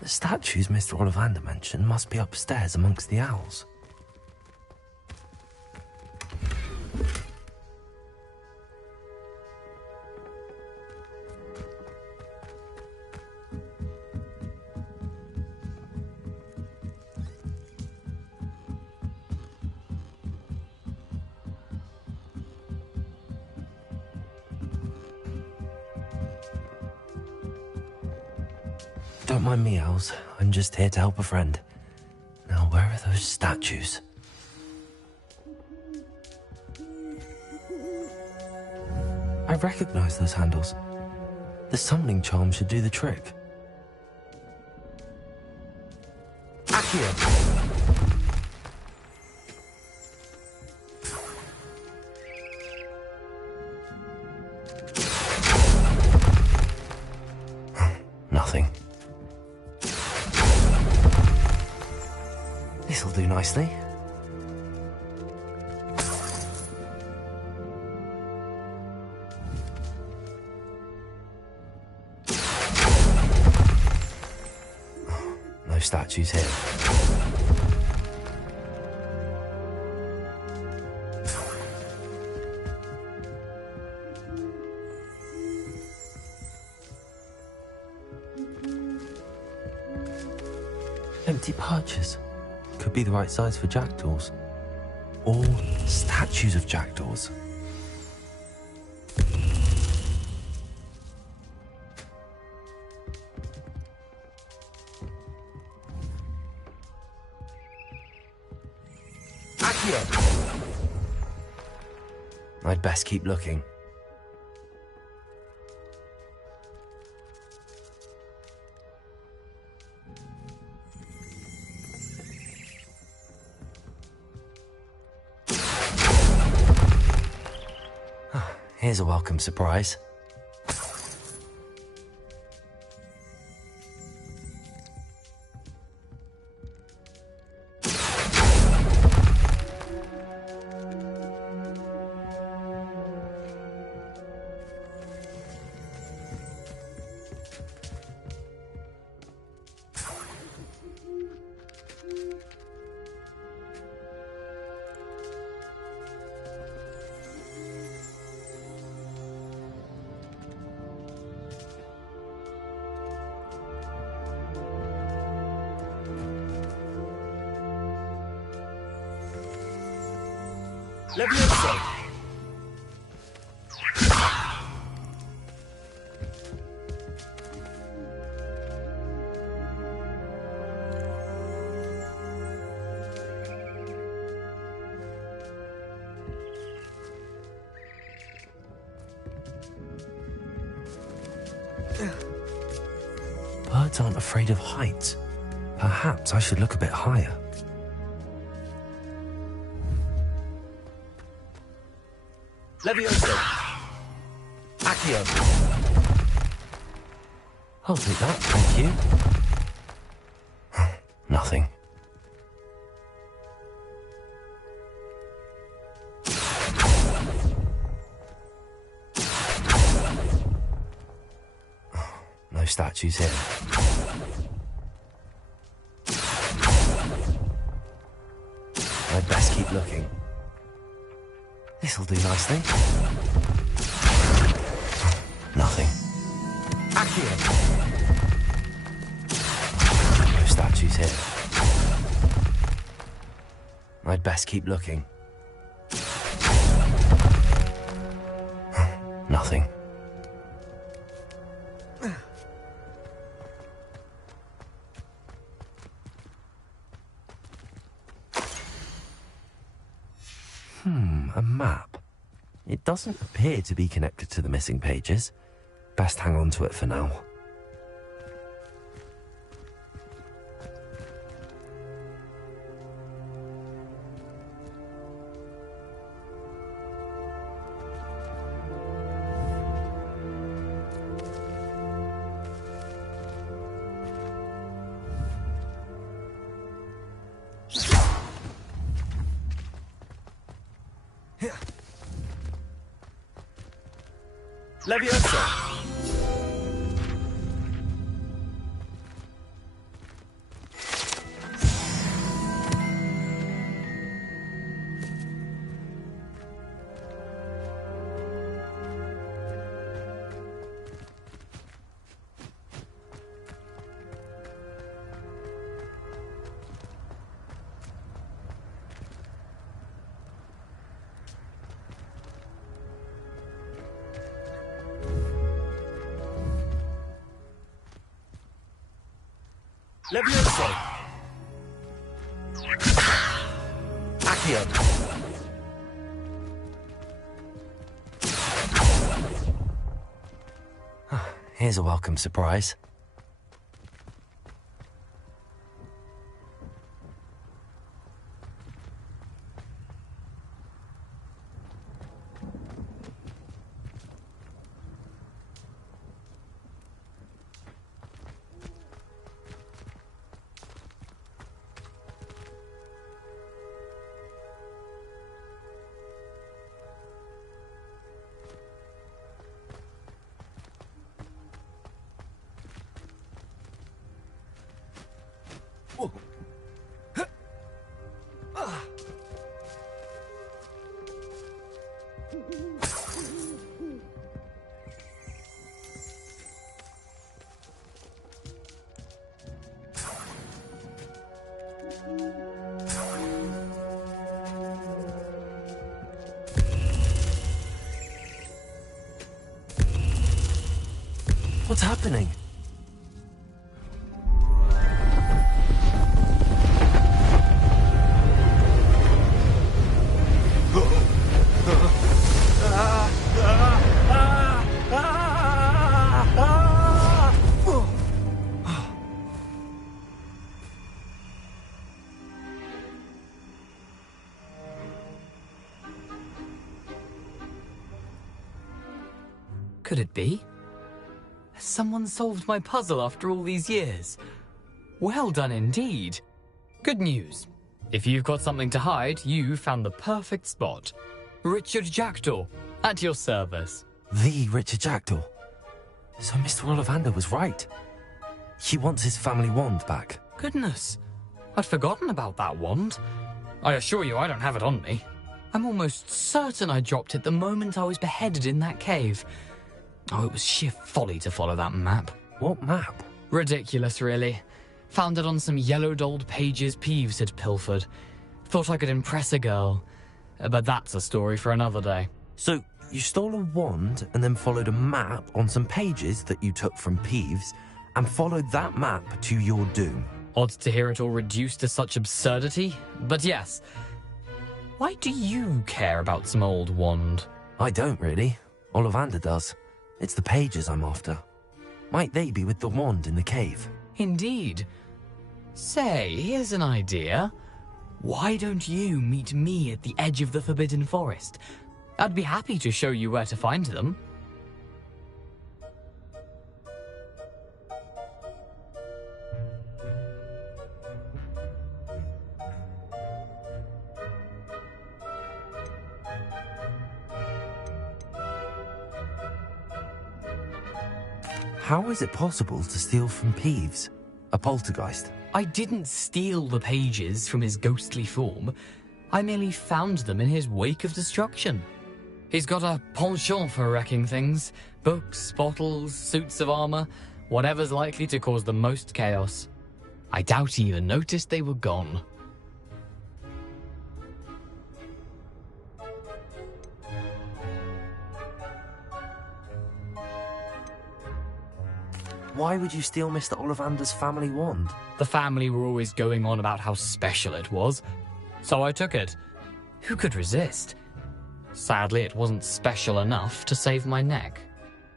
The statues Mr. Ollivander mentioned must be upstairs amongst the owls. Don't mind me, owls. I'm just here to help a friend. Now, where are those statues? I recognize those handles. The summoning charm should do the trick. Accio! Nothing. This'll do nicely. No statues here. Empty perches. Could be the right size for jackdaws. Or statues of jackdaws. Accio! I'd best keep looking. Here's a welcome surprise. Levioso! Birds aren't afraid of heights. Perhaps I should look a bit higher. Levioso! Accio! I'll take that, thank you. Nothing. No statues here. I'd best keep looking. This'll do nicely. Nothing. Accio! No statues here. I'd best keep looking. Nothing. A map. It doesn't appear to be connected to the missing pages. Best hang on to it for now. Levioso! Levioso! Accio! Here's a welcome surprise. What's happening? Could it be? Has someone solved my puzzle after all these years? Well done indeed. Good news. If you've got something to hide, you found the perfect spot. Richard Jackdaw, at your service. The Richard Jackdaw. So Mr. Ollivander was right. He wants his family wand back. Goodness, I'd forgotten about that wand. I assure you I don't have it on me. I'm almost certain I dropped it the moment I was beheaded in that cave. Oh, it was sheer folly to follow that map. What map? Ridiculous, really. Found it on some yellowed old pages Peeves had pilfered. Thought I could impress a girl. But that's a story for another day. So, you stole a wand and then followed a map on some pages that you took from Peeves and followed that map to your doom. Odd to hear it all reduced to such absurdity, but yes. Why do you care about some old wand? I don't, really. Ollivander does. It's the pages I'm after. Might they be with the wand in the cave? Indeed. Say, here's an idea. Why don't you meet me at the edge of the Forbidden Forest? I'd be happy to show you where to find them. How is it possible to steal from Peeves? A poltergeist? I didn't steal the pages from his ghostly form. I merely found them in his wake of destruction. He's got a penchant for wrecking things. Books, bottles, suits of armor, whatever's likely to cause the most chaos. I doubt he even noticed they were gone. Why would you steal Mr. Ollivander's family wand? The family were always going on about how special it was, so I took it. Who could resist? Sadly, it wasn't special enough to save my neck.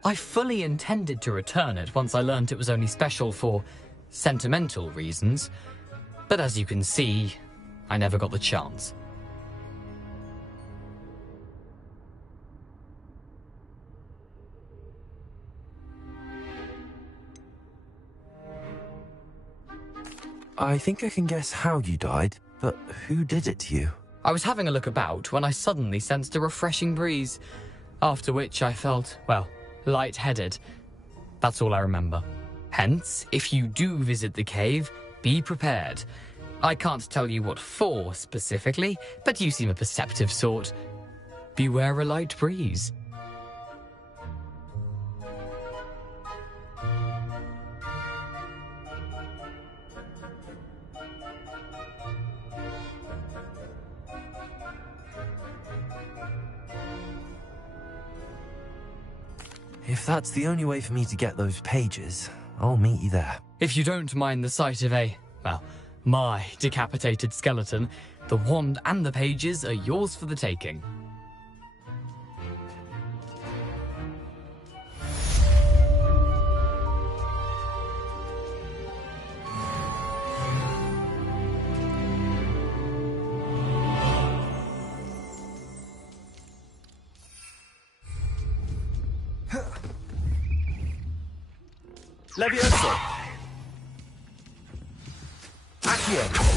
I fully intended to return it once I learned it was only special for sentimental reasons, but as you can see, I never got the chance. I think I can guess how you died, but who did it to you? I was having a look about when I suddenly sensed a refreshing breeze, after which I felt, well, lightheaded. That's all I remember. Hence, if you do visit the cave, be prepared. I can't tell you what for specifically, but you seem a perceptive sort. Beware a light breeze. If that's the only way for me to get those pages, I'll meet you there. If you don't mind the sight of my decapitated skeleton, the wand and the pages are yours for the taking. Levioso! Accio!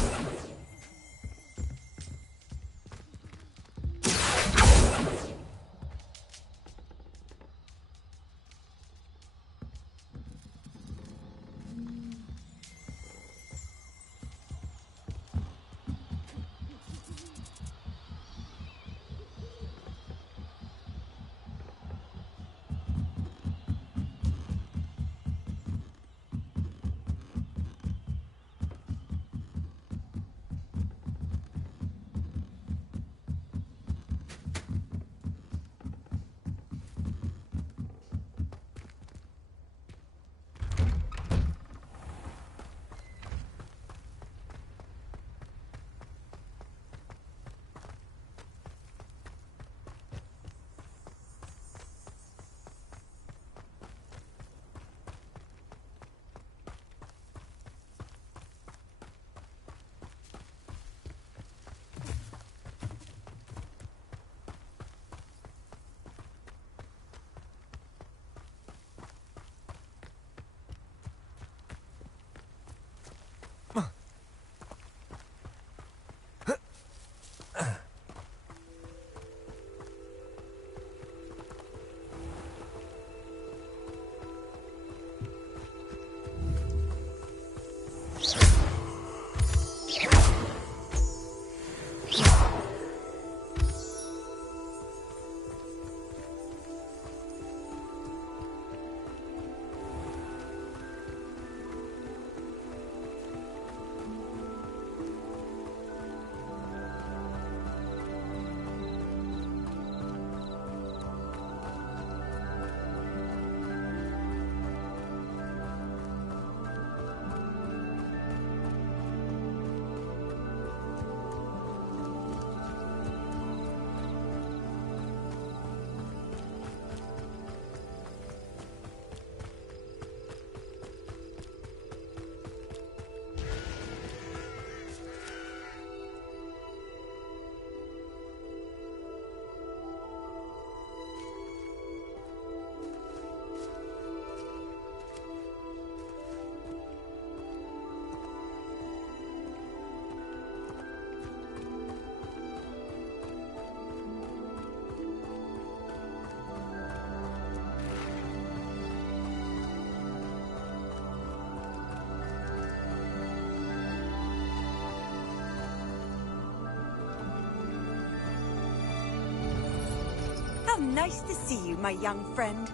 How nice to see you, my young friend.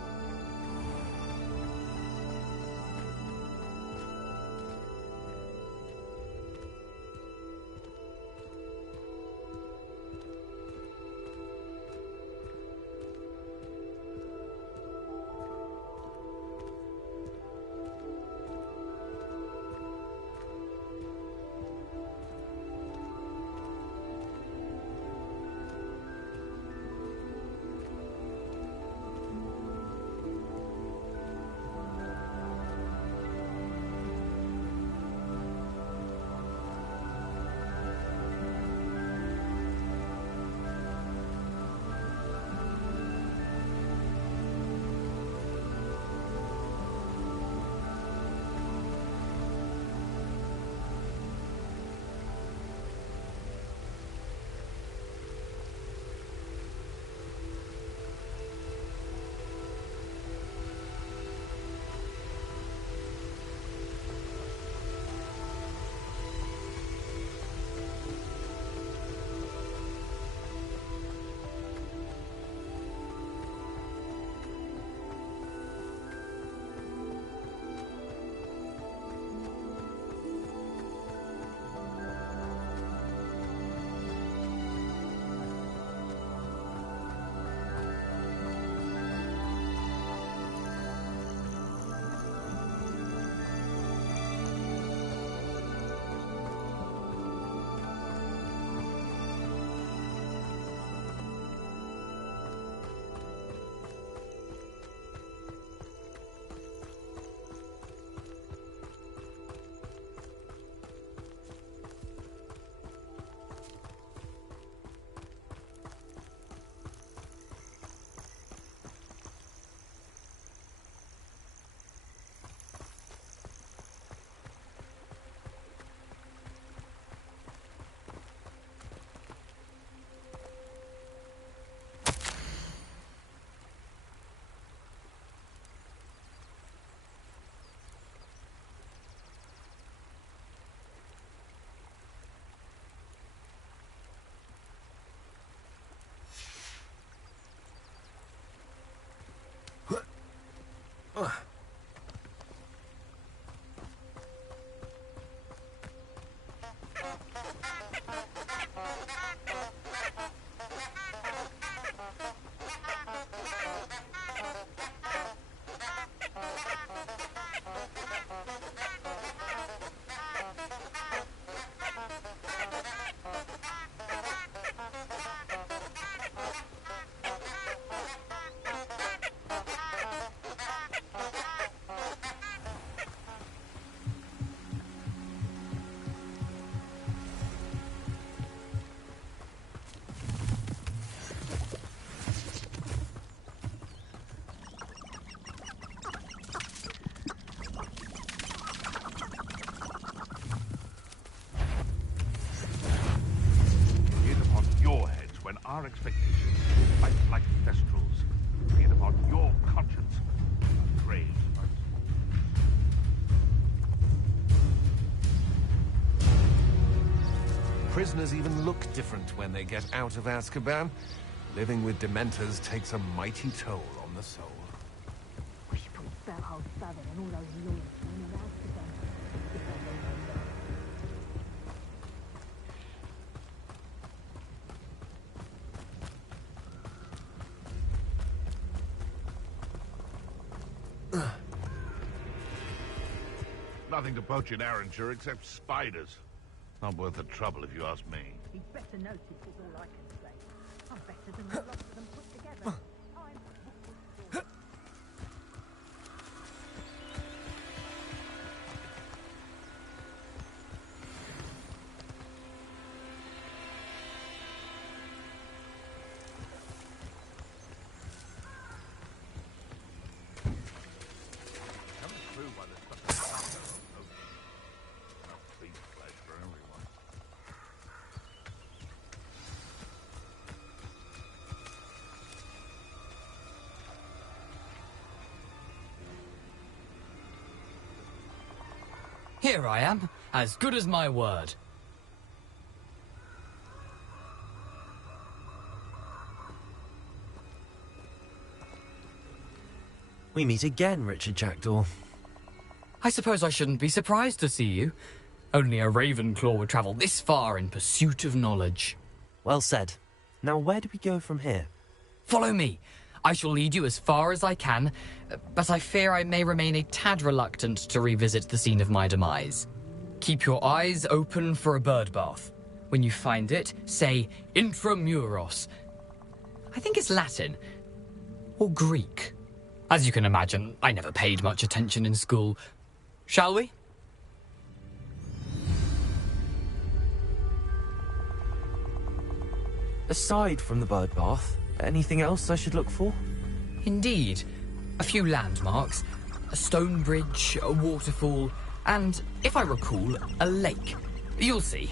expectations, fight like thestrals, feed upon your conscience. Praise my Prisoners even look different when they get out of Azkaban. Living with Dementors takes a mighty toll on the soul. We should put Bellhole 7 and all those lawyers in an Azkaban. Nothing to poach in Arrowshire except spiders. Not worth the trouble if you ask me. He'd better notice is all I can say. I'm better than the lot of them put together. Coming through by the stuff of not beef flesh for everyone. Here I am, as good as my word. We meet again, Richard Jackdaw. I suppose I shouldn't be surprised to see you. Only a Ravenclaw would travel this far in pursuit of knowledge. Well said. Now where do we go from here? Follow me. I shall lead you as far as I can, but I fear I may remain a tad reluctant to revisit the scene of my demise. Keep your eyes open for a bird bath. When you find it, say intramuros. I think it's Latin. Or Greek. As you can imagine, I never paid much attention in school. Shall we? Aside from the bird bath, anything else I should look for? Indeed. A few landmarks, a stone bridge, a waterfall, and, if I recall, a lake. You'll see.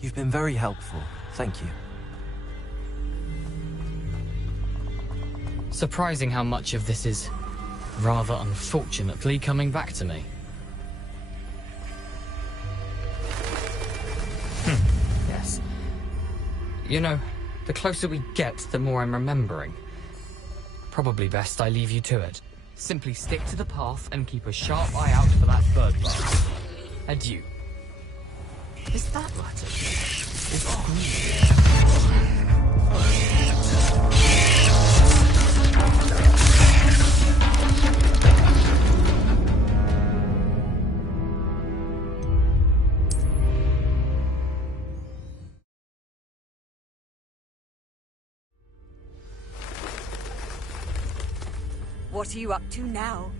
You've been very helpful. Thank you. Surprising how much of this is, rather unfortunately, coming back to me. Yes. You know, the closer we get, the more I'm remembering. Probably best I leave you to it. Simply stick to the path and keep a sharp eye out for that bird bath. Adieu. Is that Latin? It's Greek. What are you up to now?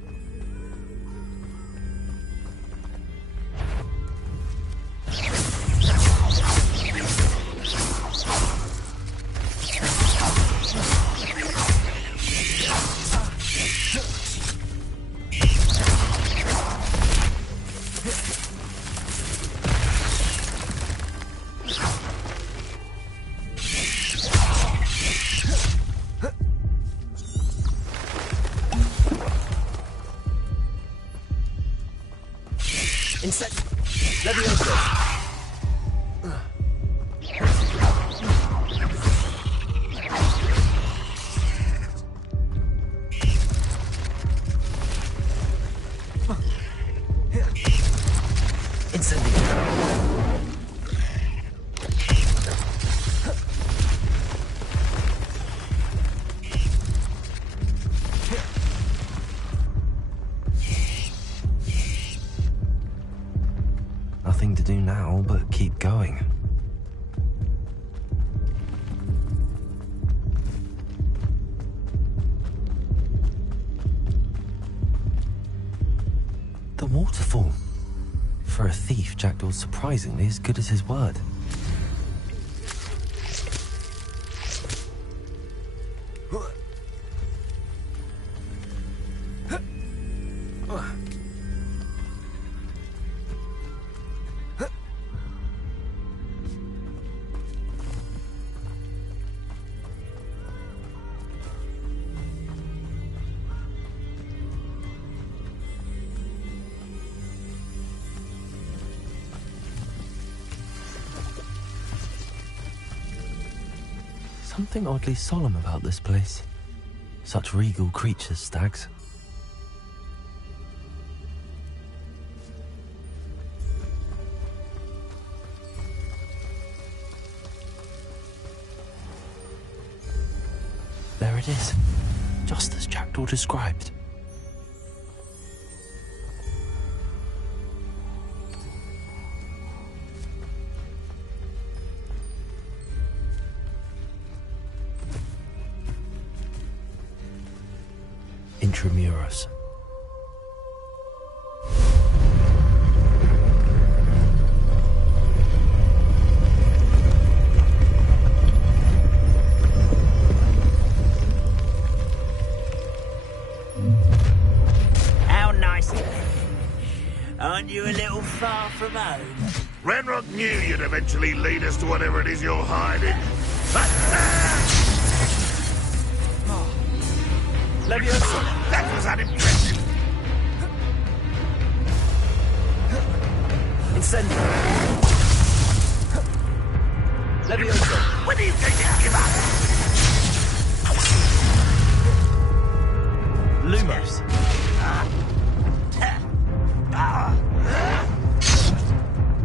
Nothing to do now but keep going. The waterfall. For a thief, Jackdaw's surprisingly as good as his word. something oddly solemn about this place. Such regal creatures, stags. There it is, just as Jackdaw described. Intramuros. How nice. Aren't you a little far from home? Renrock knew you'd eventually lead us to whatever it is you're hiding. Leviosa! That was unimpressive! Incendio! Leviosa! When are you going to give up? Lumos!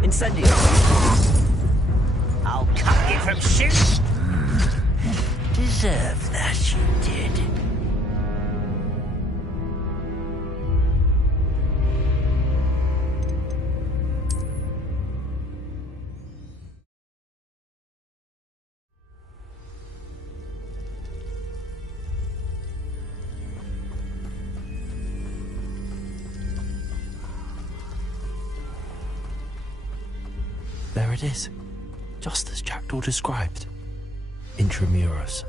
Incendio! I'll cut you from shoot! Deserve that, you did. There it is, just as Jackdaw described. Intramuros.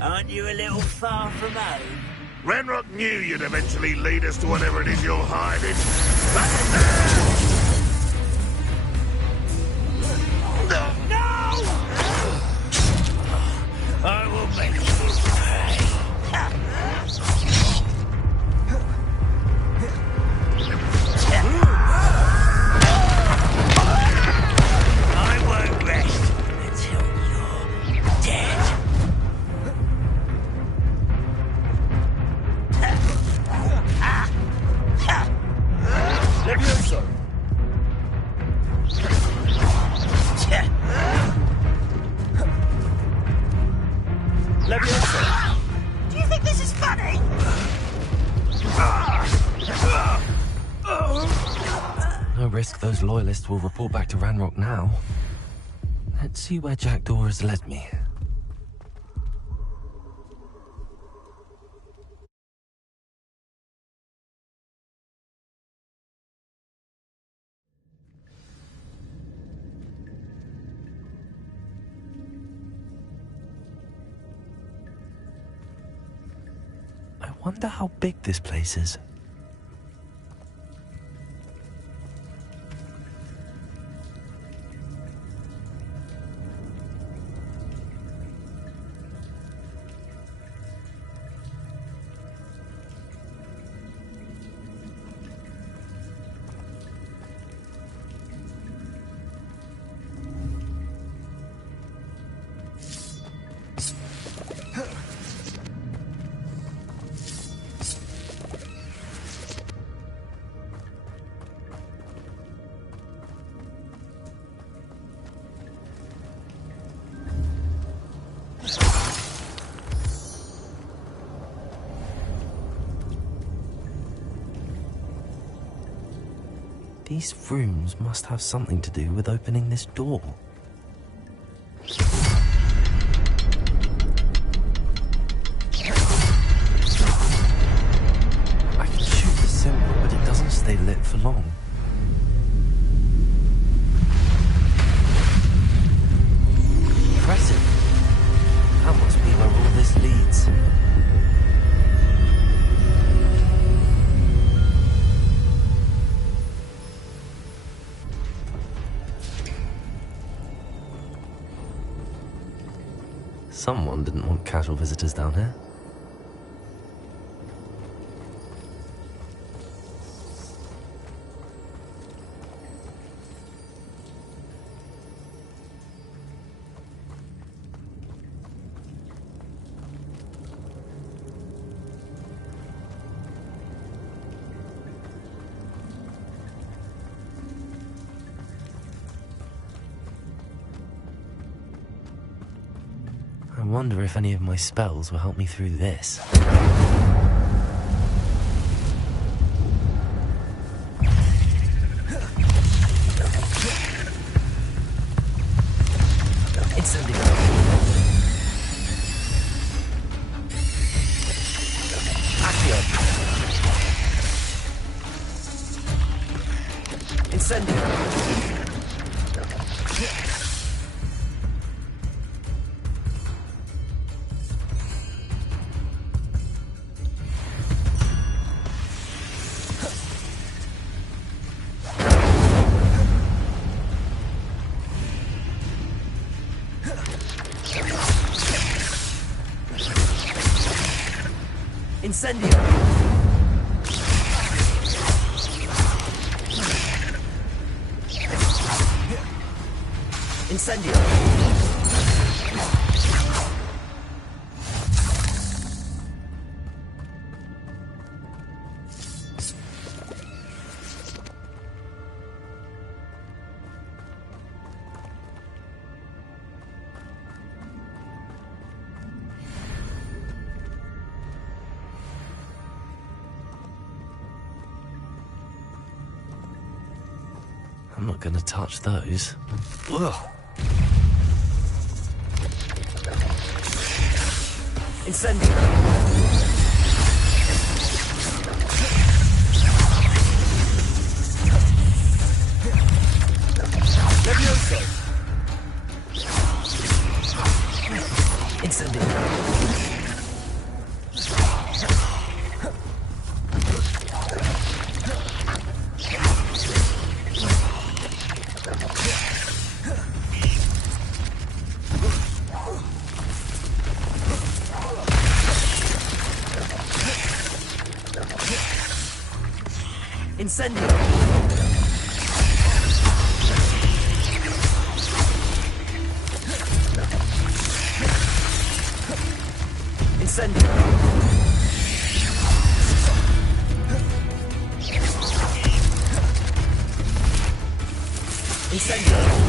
Aren't you a little far from home? Renrock knew you'd eventually lead us to whatever it is you're hiding. I will make you pay. I won't rest until you're dead. Levioso! Leviosa! Do you think this is funny? No risk those loyalists will report back to Ranrock now. Let's see where Jackdaw has led me. I wonder how big this place is. These rooms must have something to do with opening this door. I can shoot the symbol, but it doesn't stay lit for long. Impressive. That must be where all this leads. Someone didn't want casual visitors down here. I wonder if any of my spells will help me through this. Incendio! Incendio! I'm not gonna touch those. Ugh. Incendio! Levioso! Incendio! Incendio! Incendio! Incendio!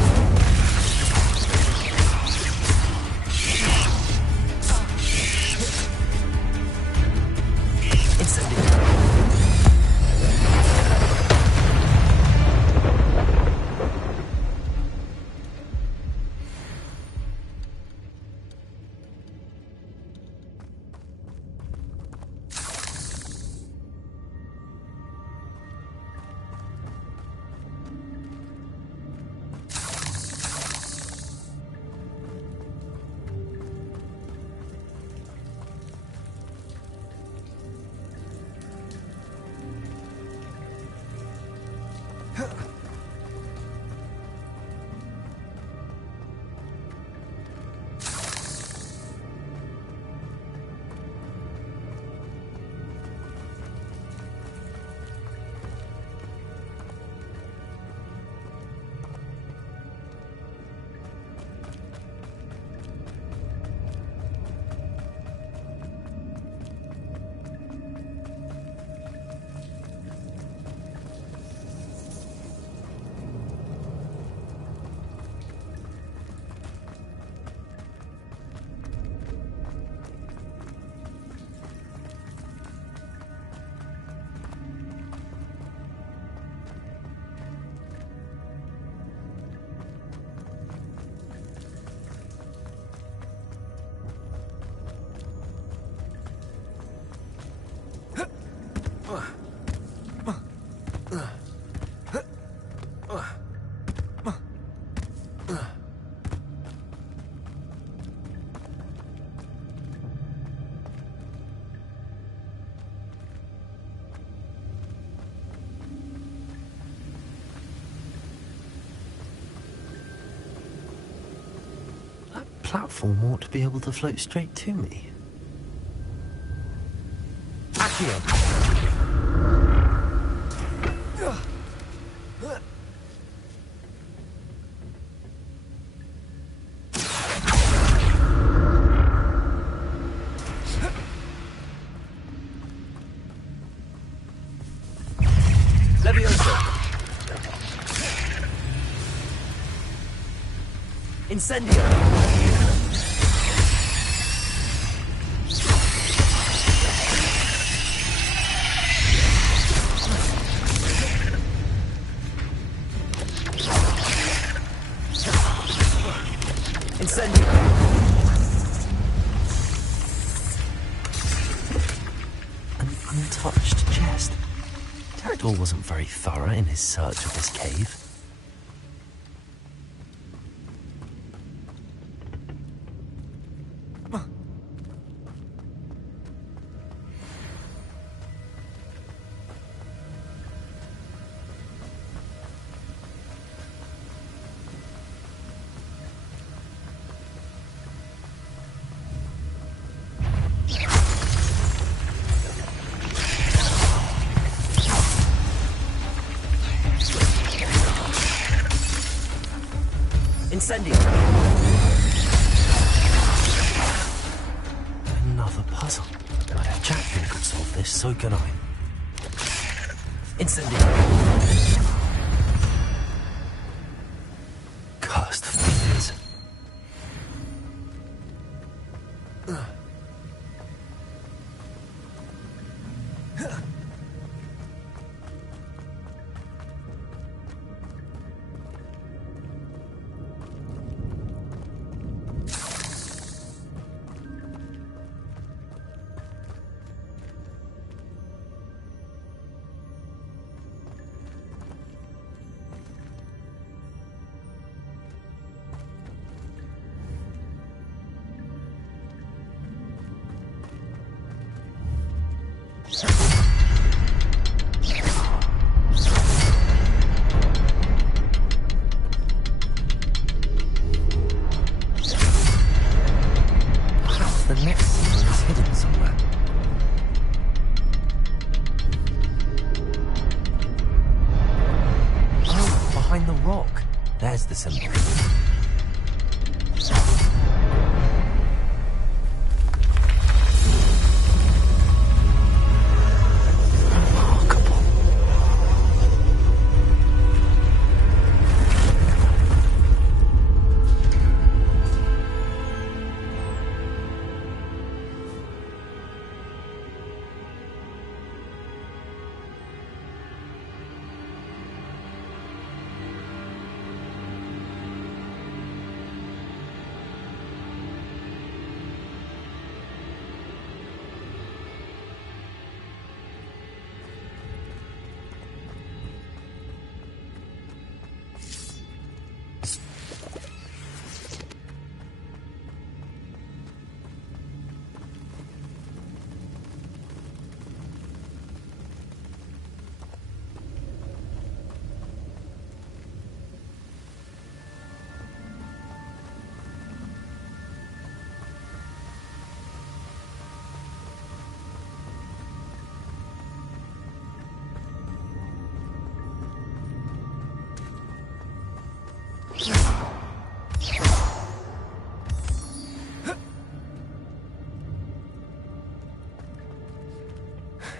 platform ought to be able to float straight to me. Accio! Incendio! Incendio! An untouched chest. Jackdaw wasn't very thorough in his search of this cave. Incendio! Another puzzle. But if Jackdaw could solve this, so can I. Incendio! Cursed fingers. The next symbol is hidden somewhere. Oh, behind the rock. There's the symbol.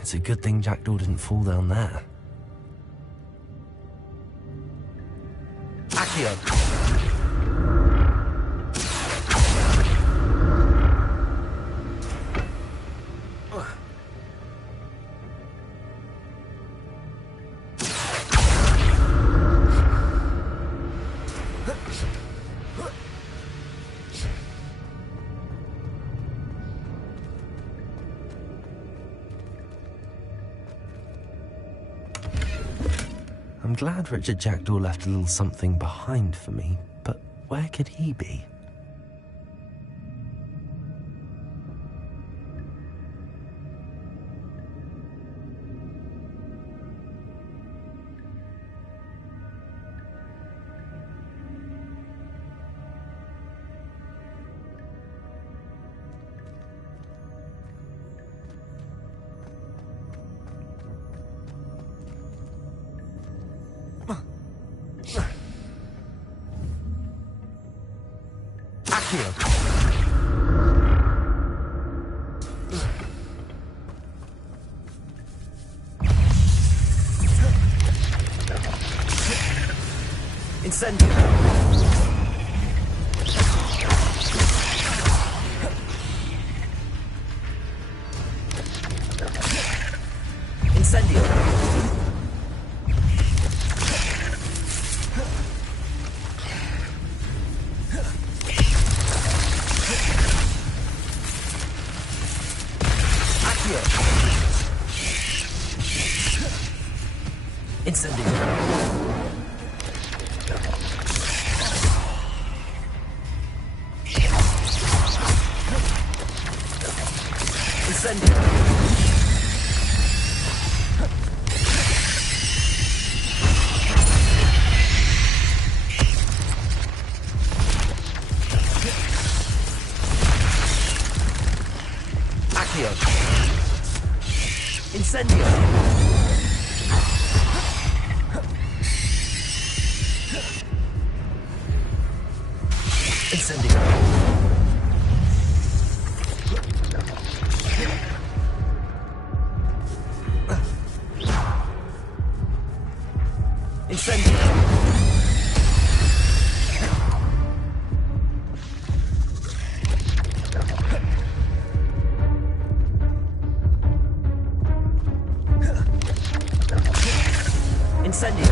It's a good thing Jackdaw didn't fall down there. Accio! I'm glad Richard Jackdaw left a little something behind for me, but where could he be? Incendio! Incendio! Accio! Incendio! Incendio! Accio! Incendio! Incendio! Incendio! Incendio!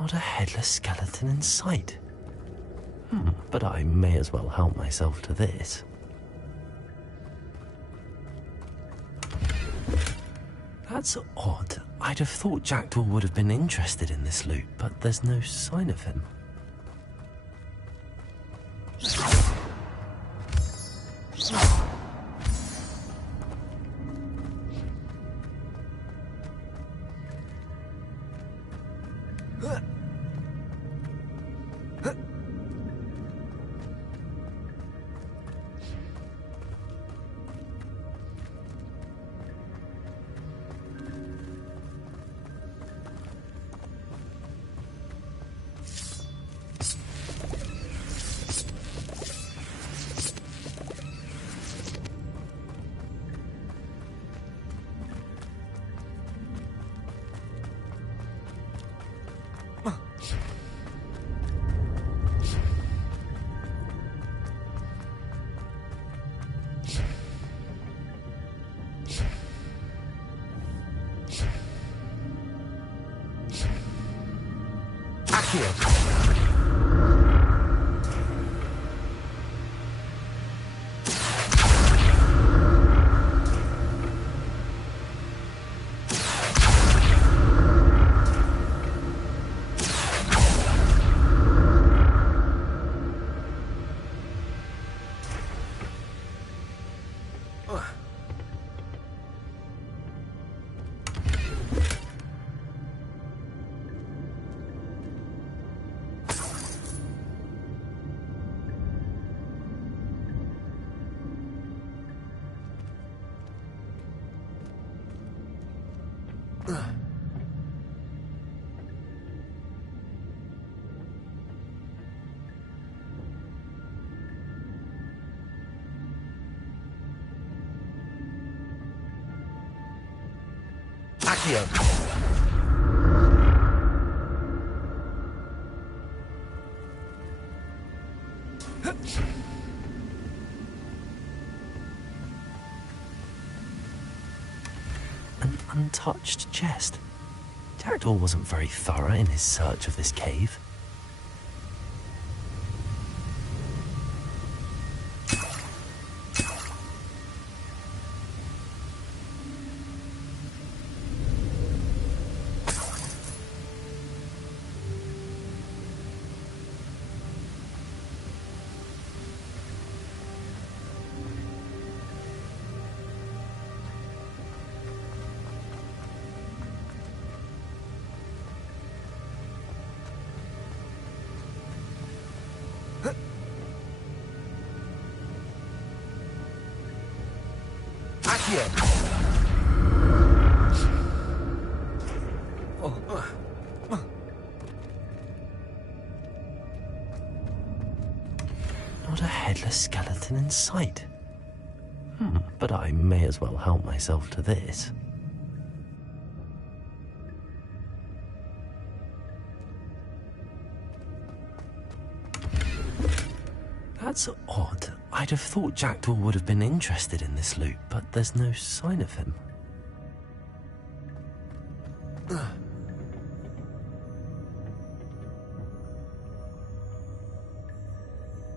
Not a headless skeleton in sight. But I may as well help myself to this. That's odd. I'd have thought Jackdaw would have been interested in this loot, but there's no sign of him. Accio. An untouched chest. Jackdaw wasn't very thorough in his search of this cave. Not a headless skeleton in sight. But I may as well help myself to this. That's odd. I'd have thought Jackdaw would have been interested in this loot, but there's no sign of him.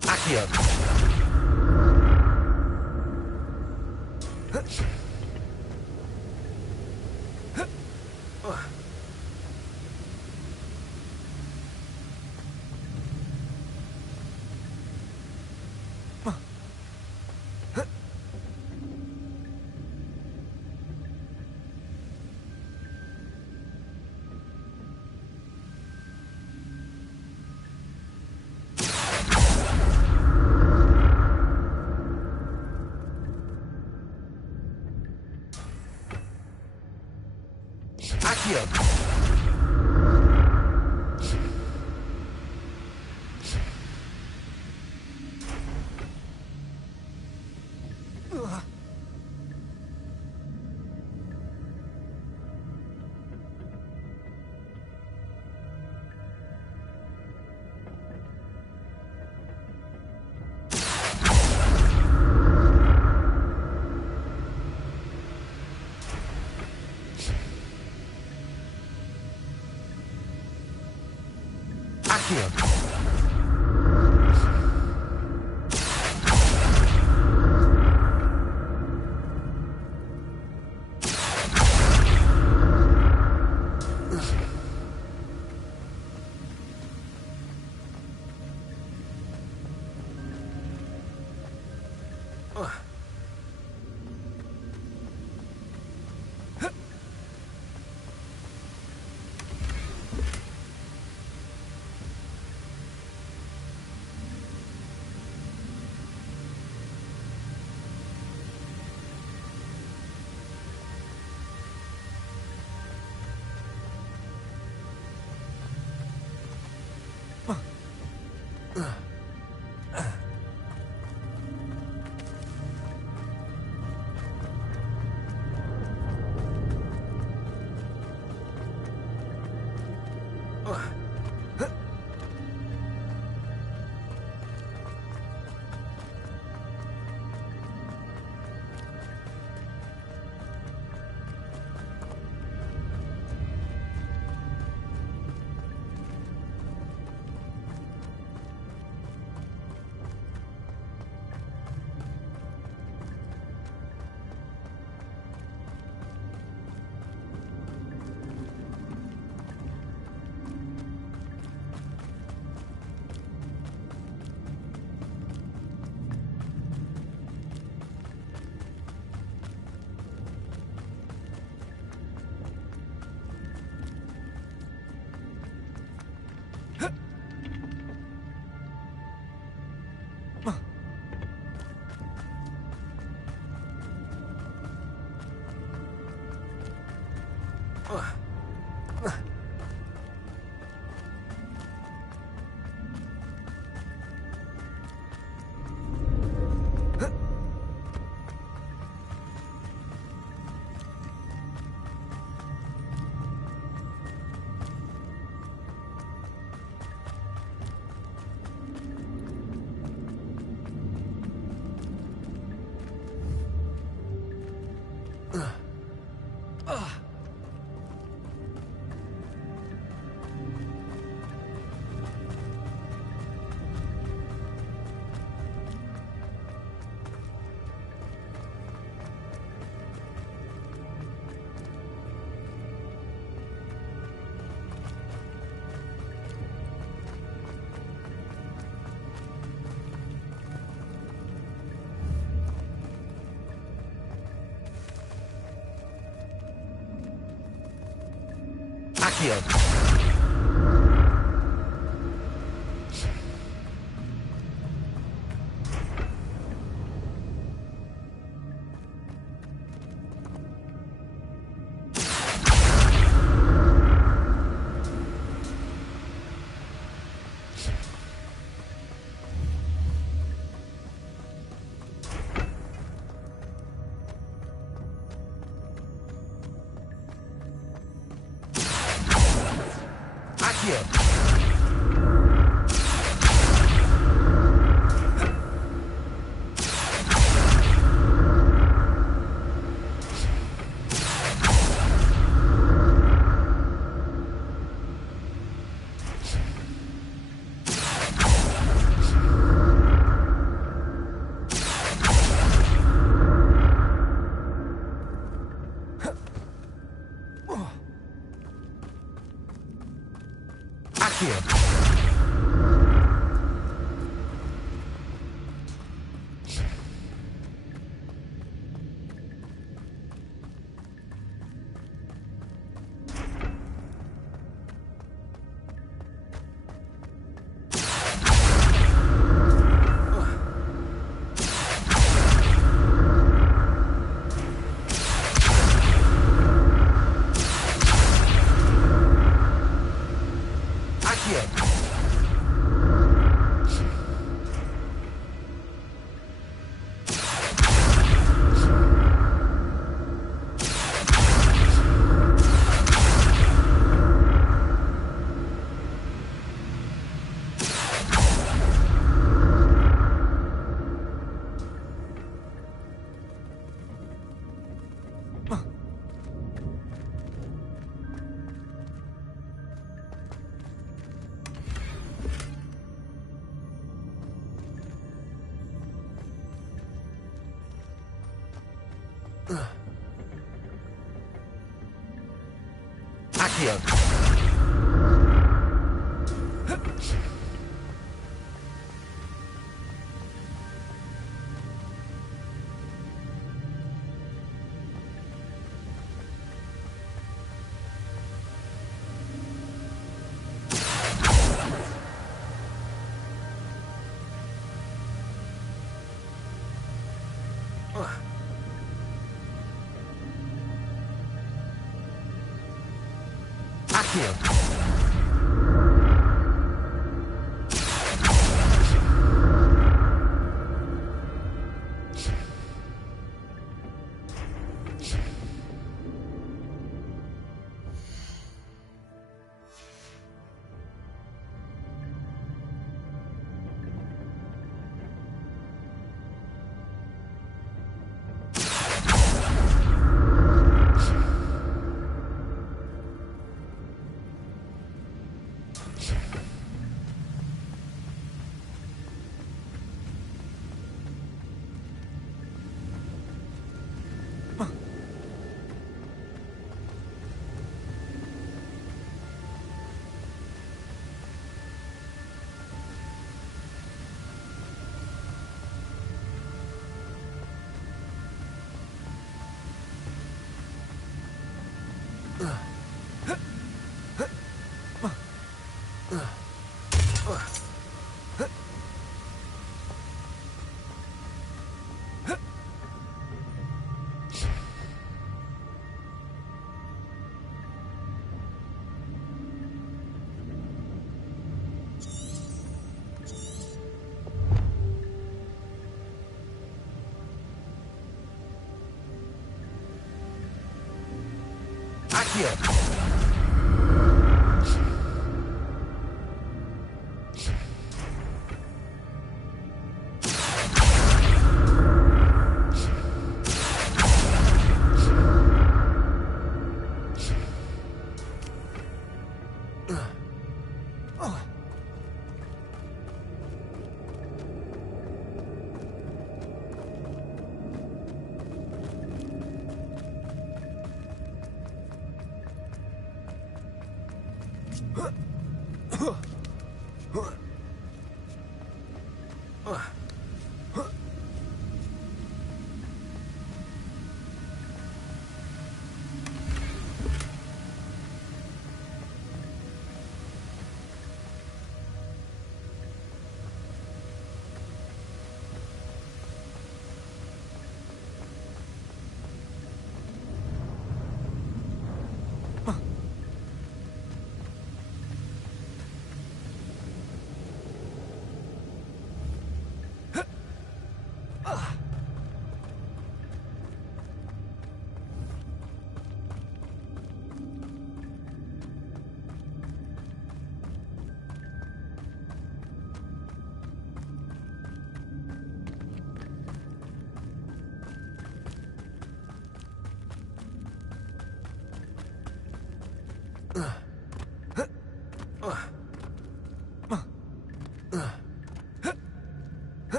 Accio! Accio!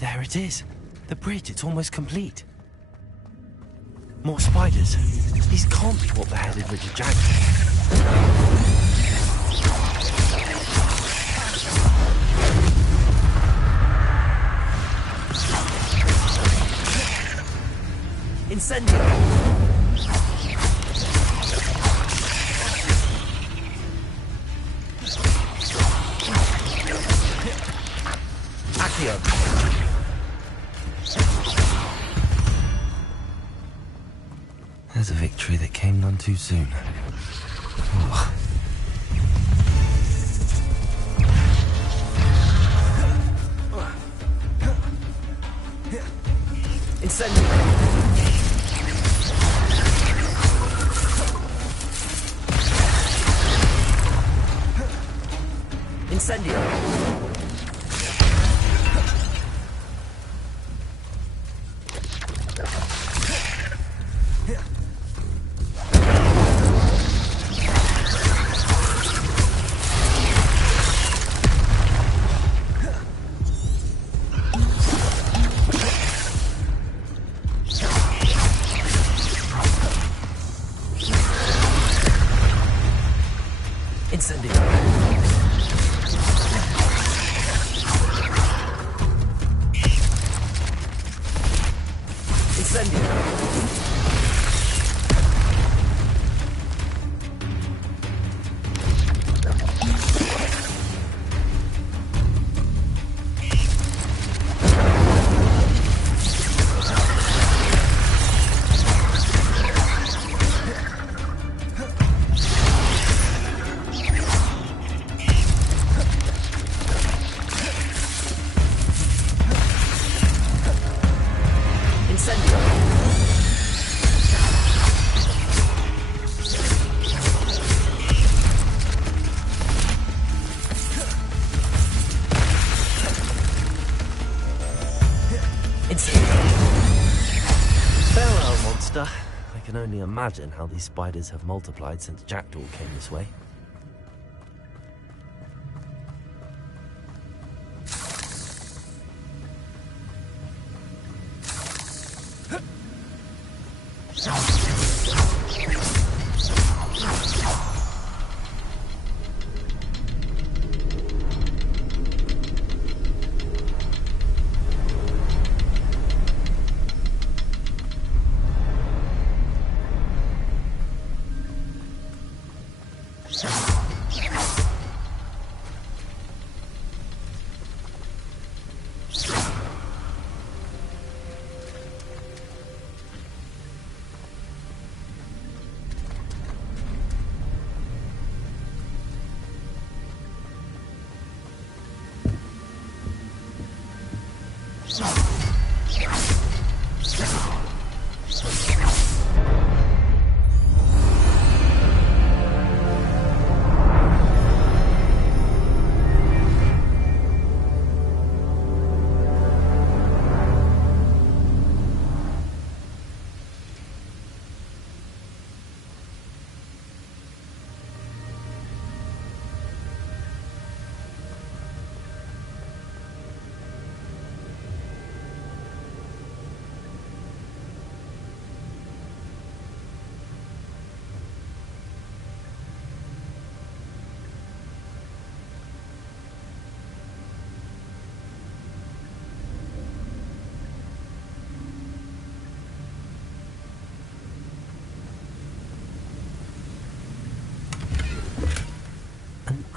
There it is. The bridge, it's almost complete. More spiders. These can't be what beheaded Richard Jackdaw. Incendio! Accio! There's a victory that came none too soon. Oh. Incendio! Incendio! I can only imagine how these spiders have multiplied since Jackdaw came this way.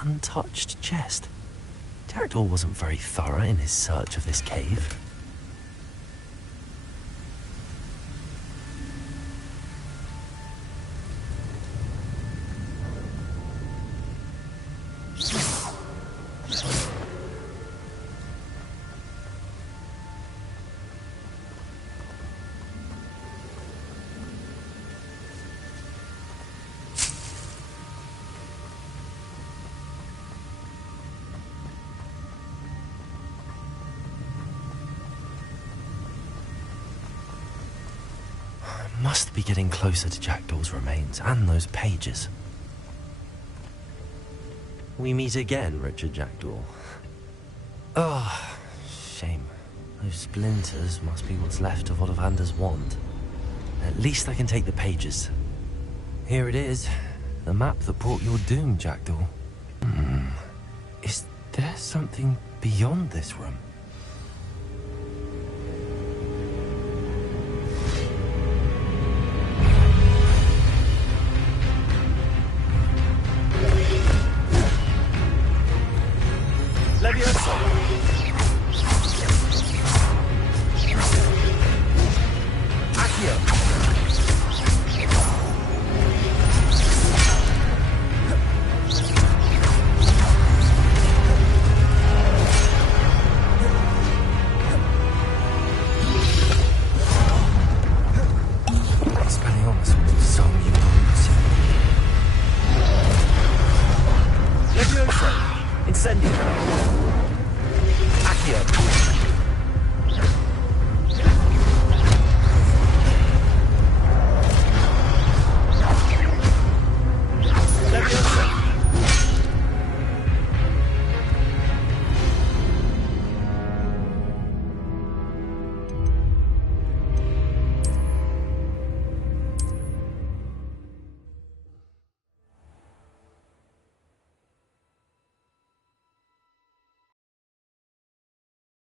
Untouched chest. Jackdaw wasn't very thorough in his search of this cave. Must be getting closer to Jackdaw's remains and those pages. We meet again, Richard Jackdaw. Oh, shame. Those splinters must be what's left of Ollivander's wand. At least I can take the pages. Here it is. The map that brought your doom, Jackdaw. Is there something beyond this room? Levioso! Incendio. Accio.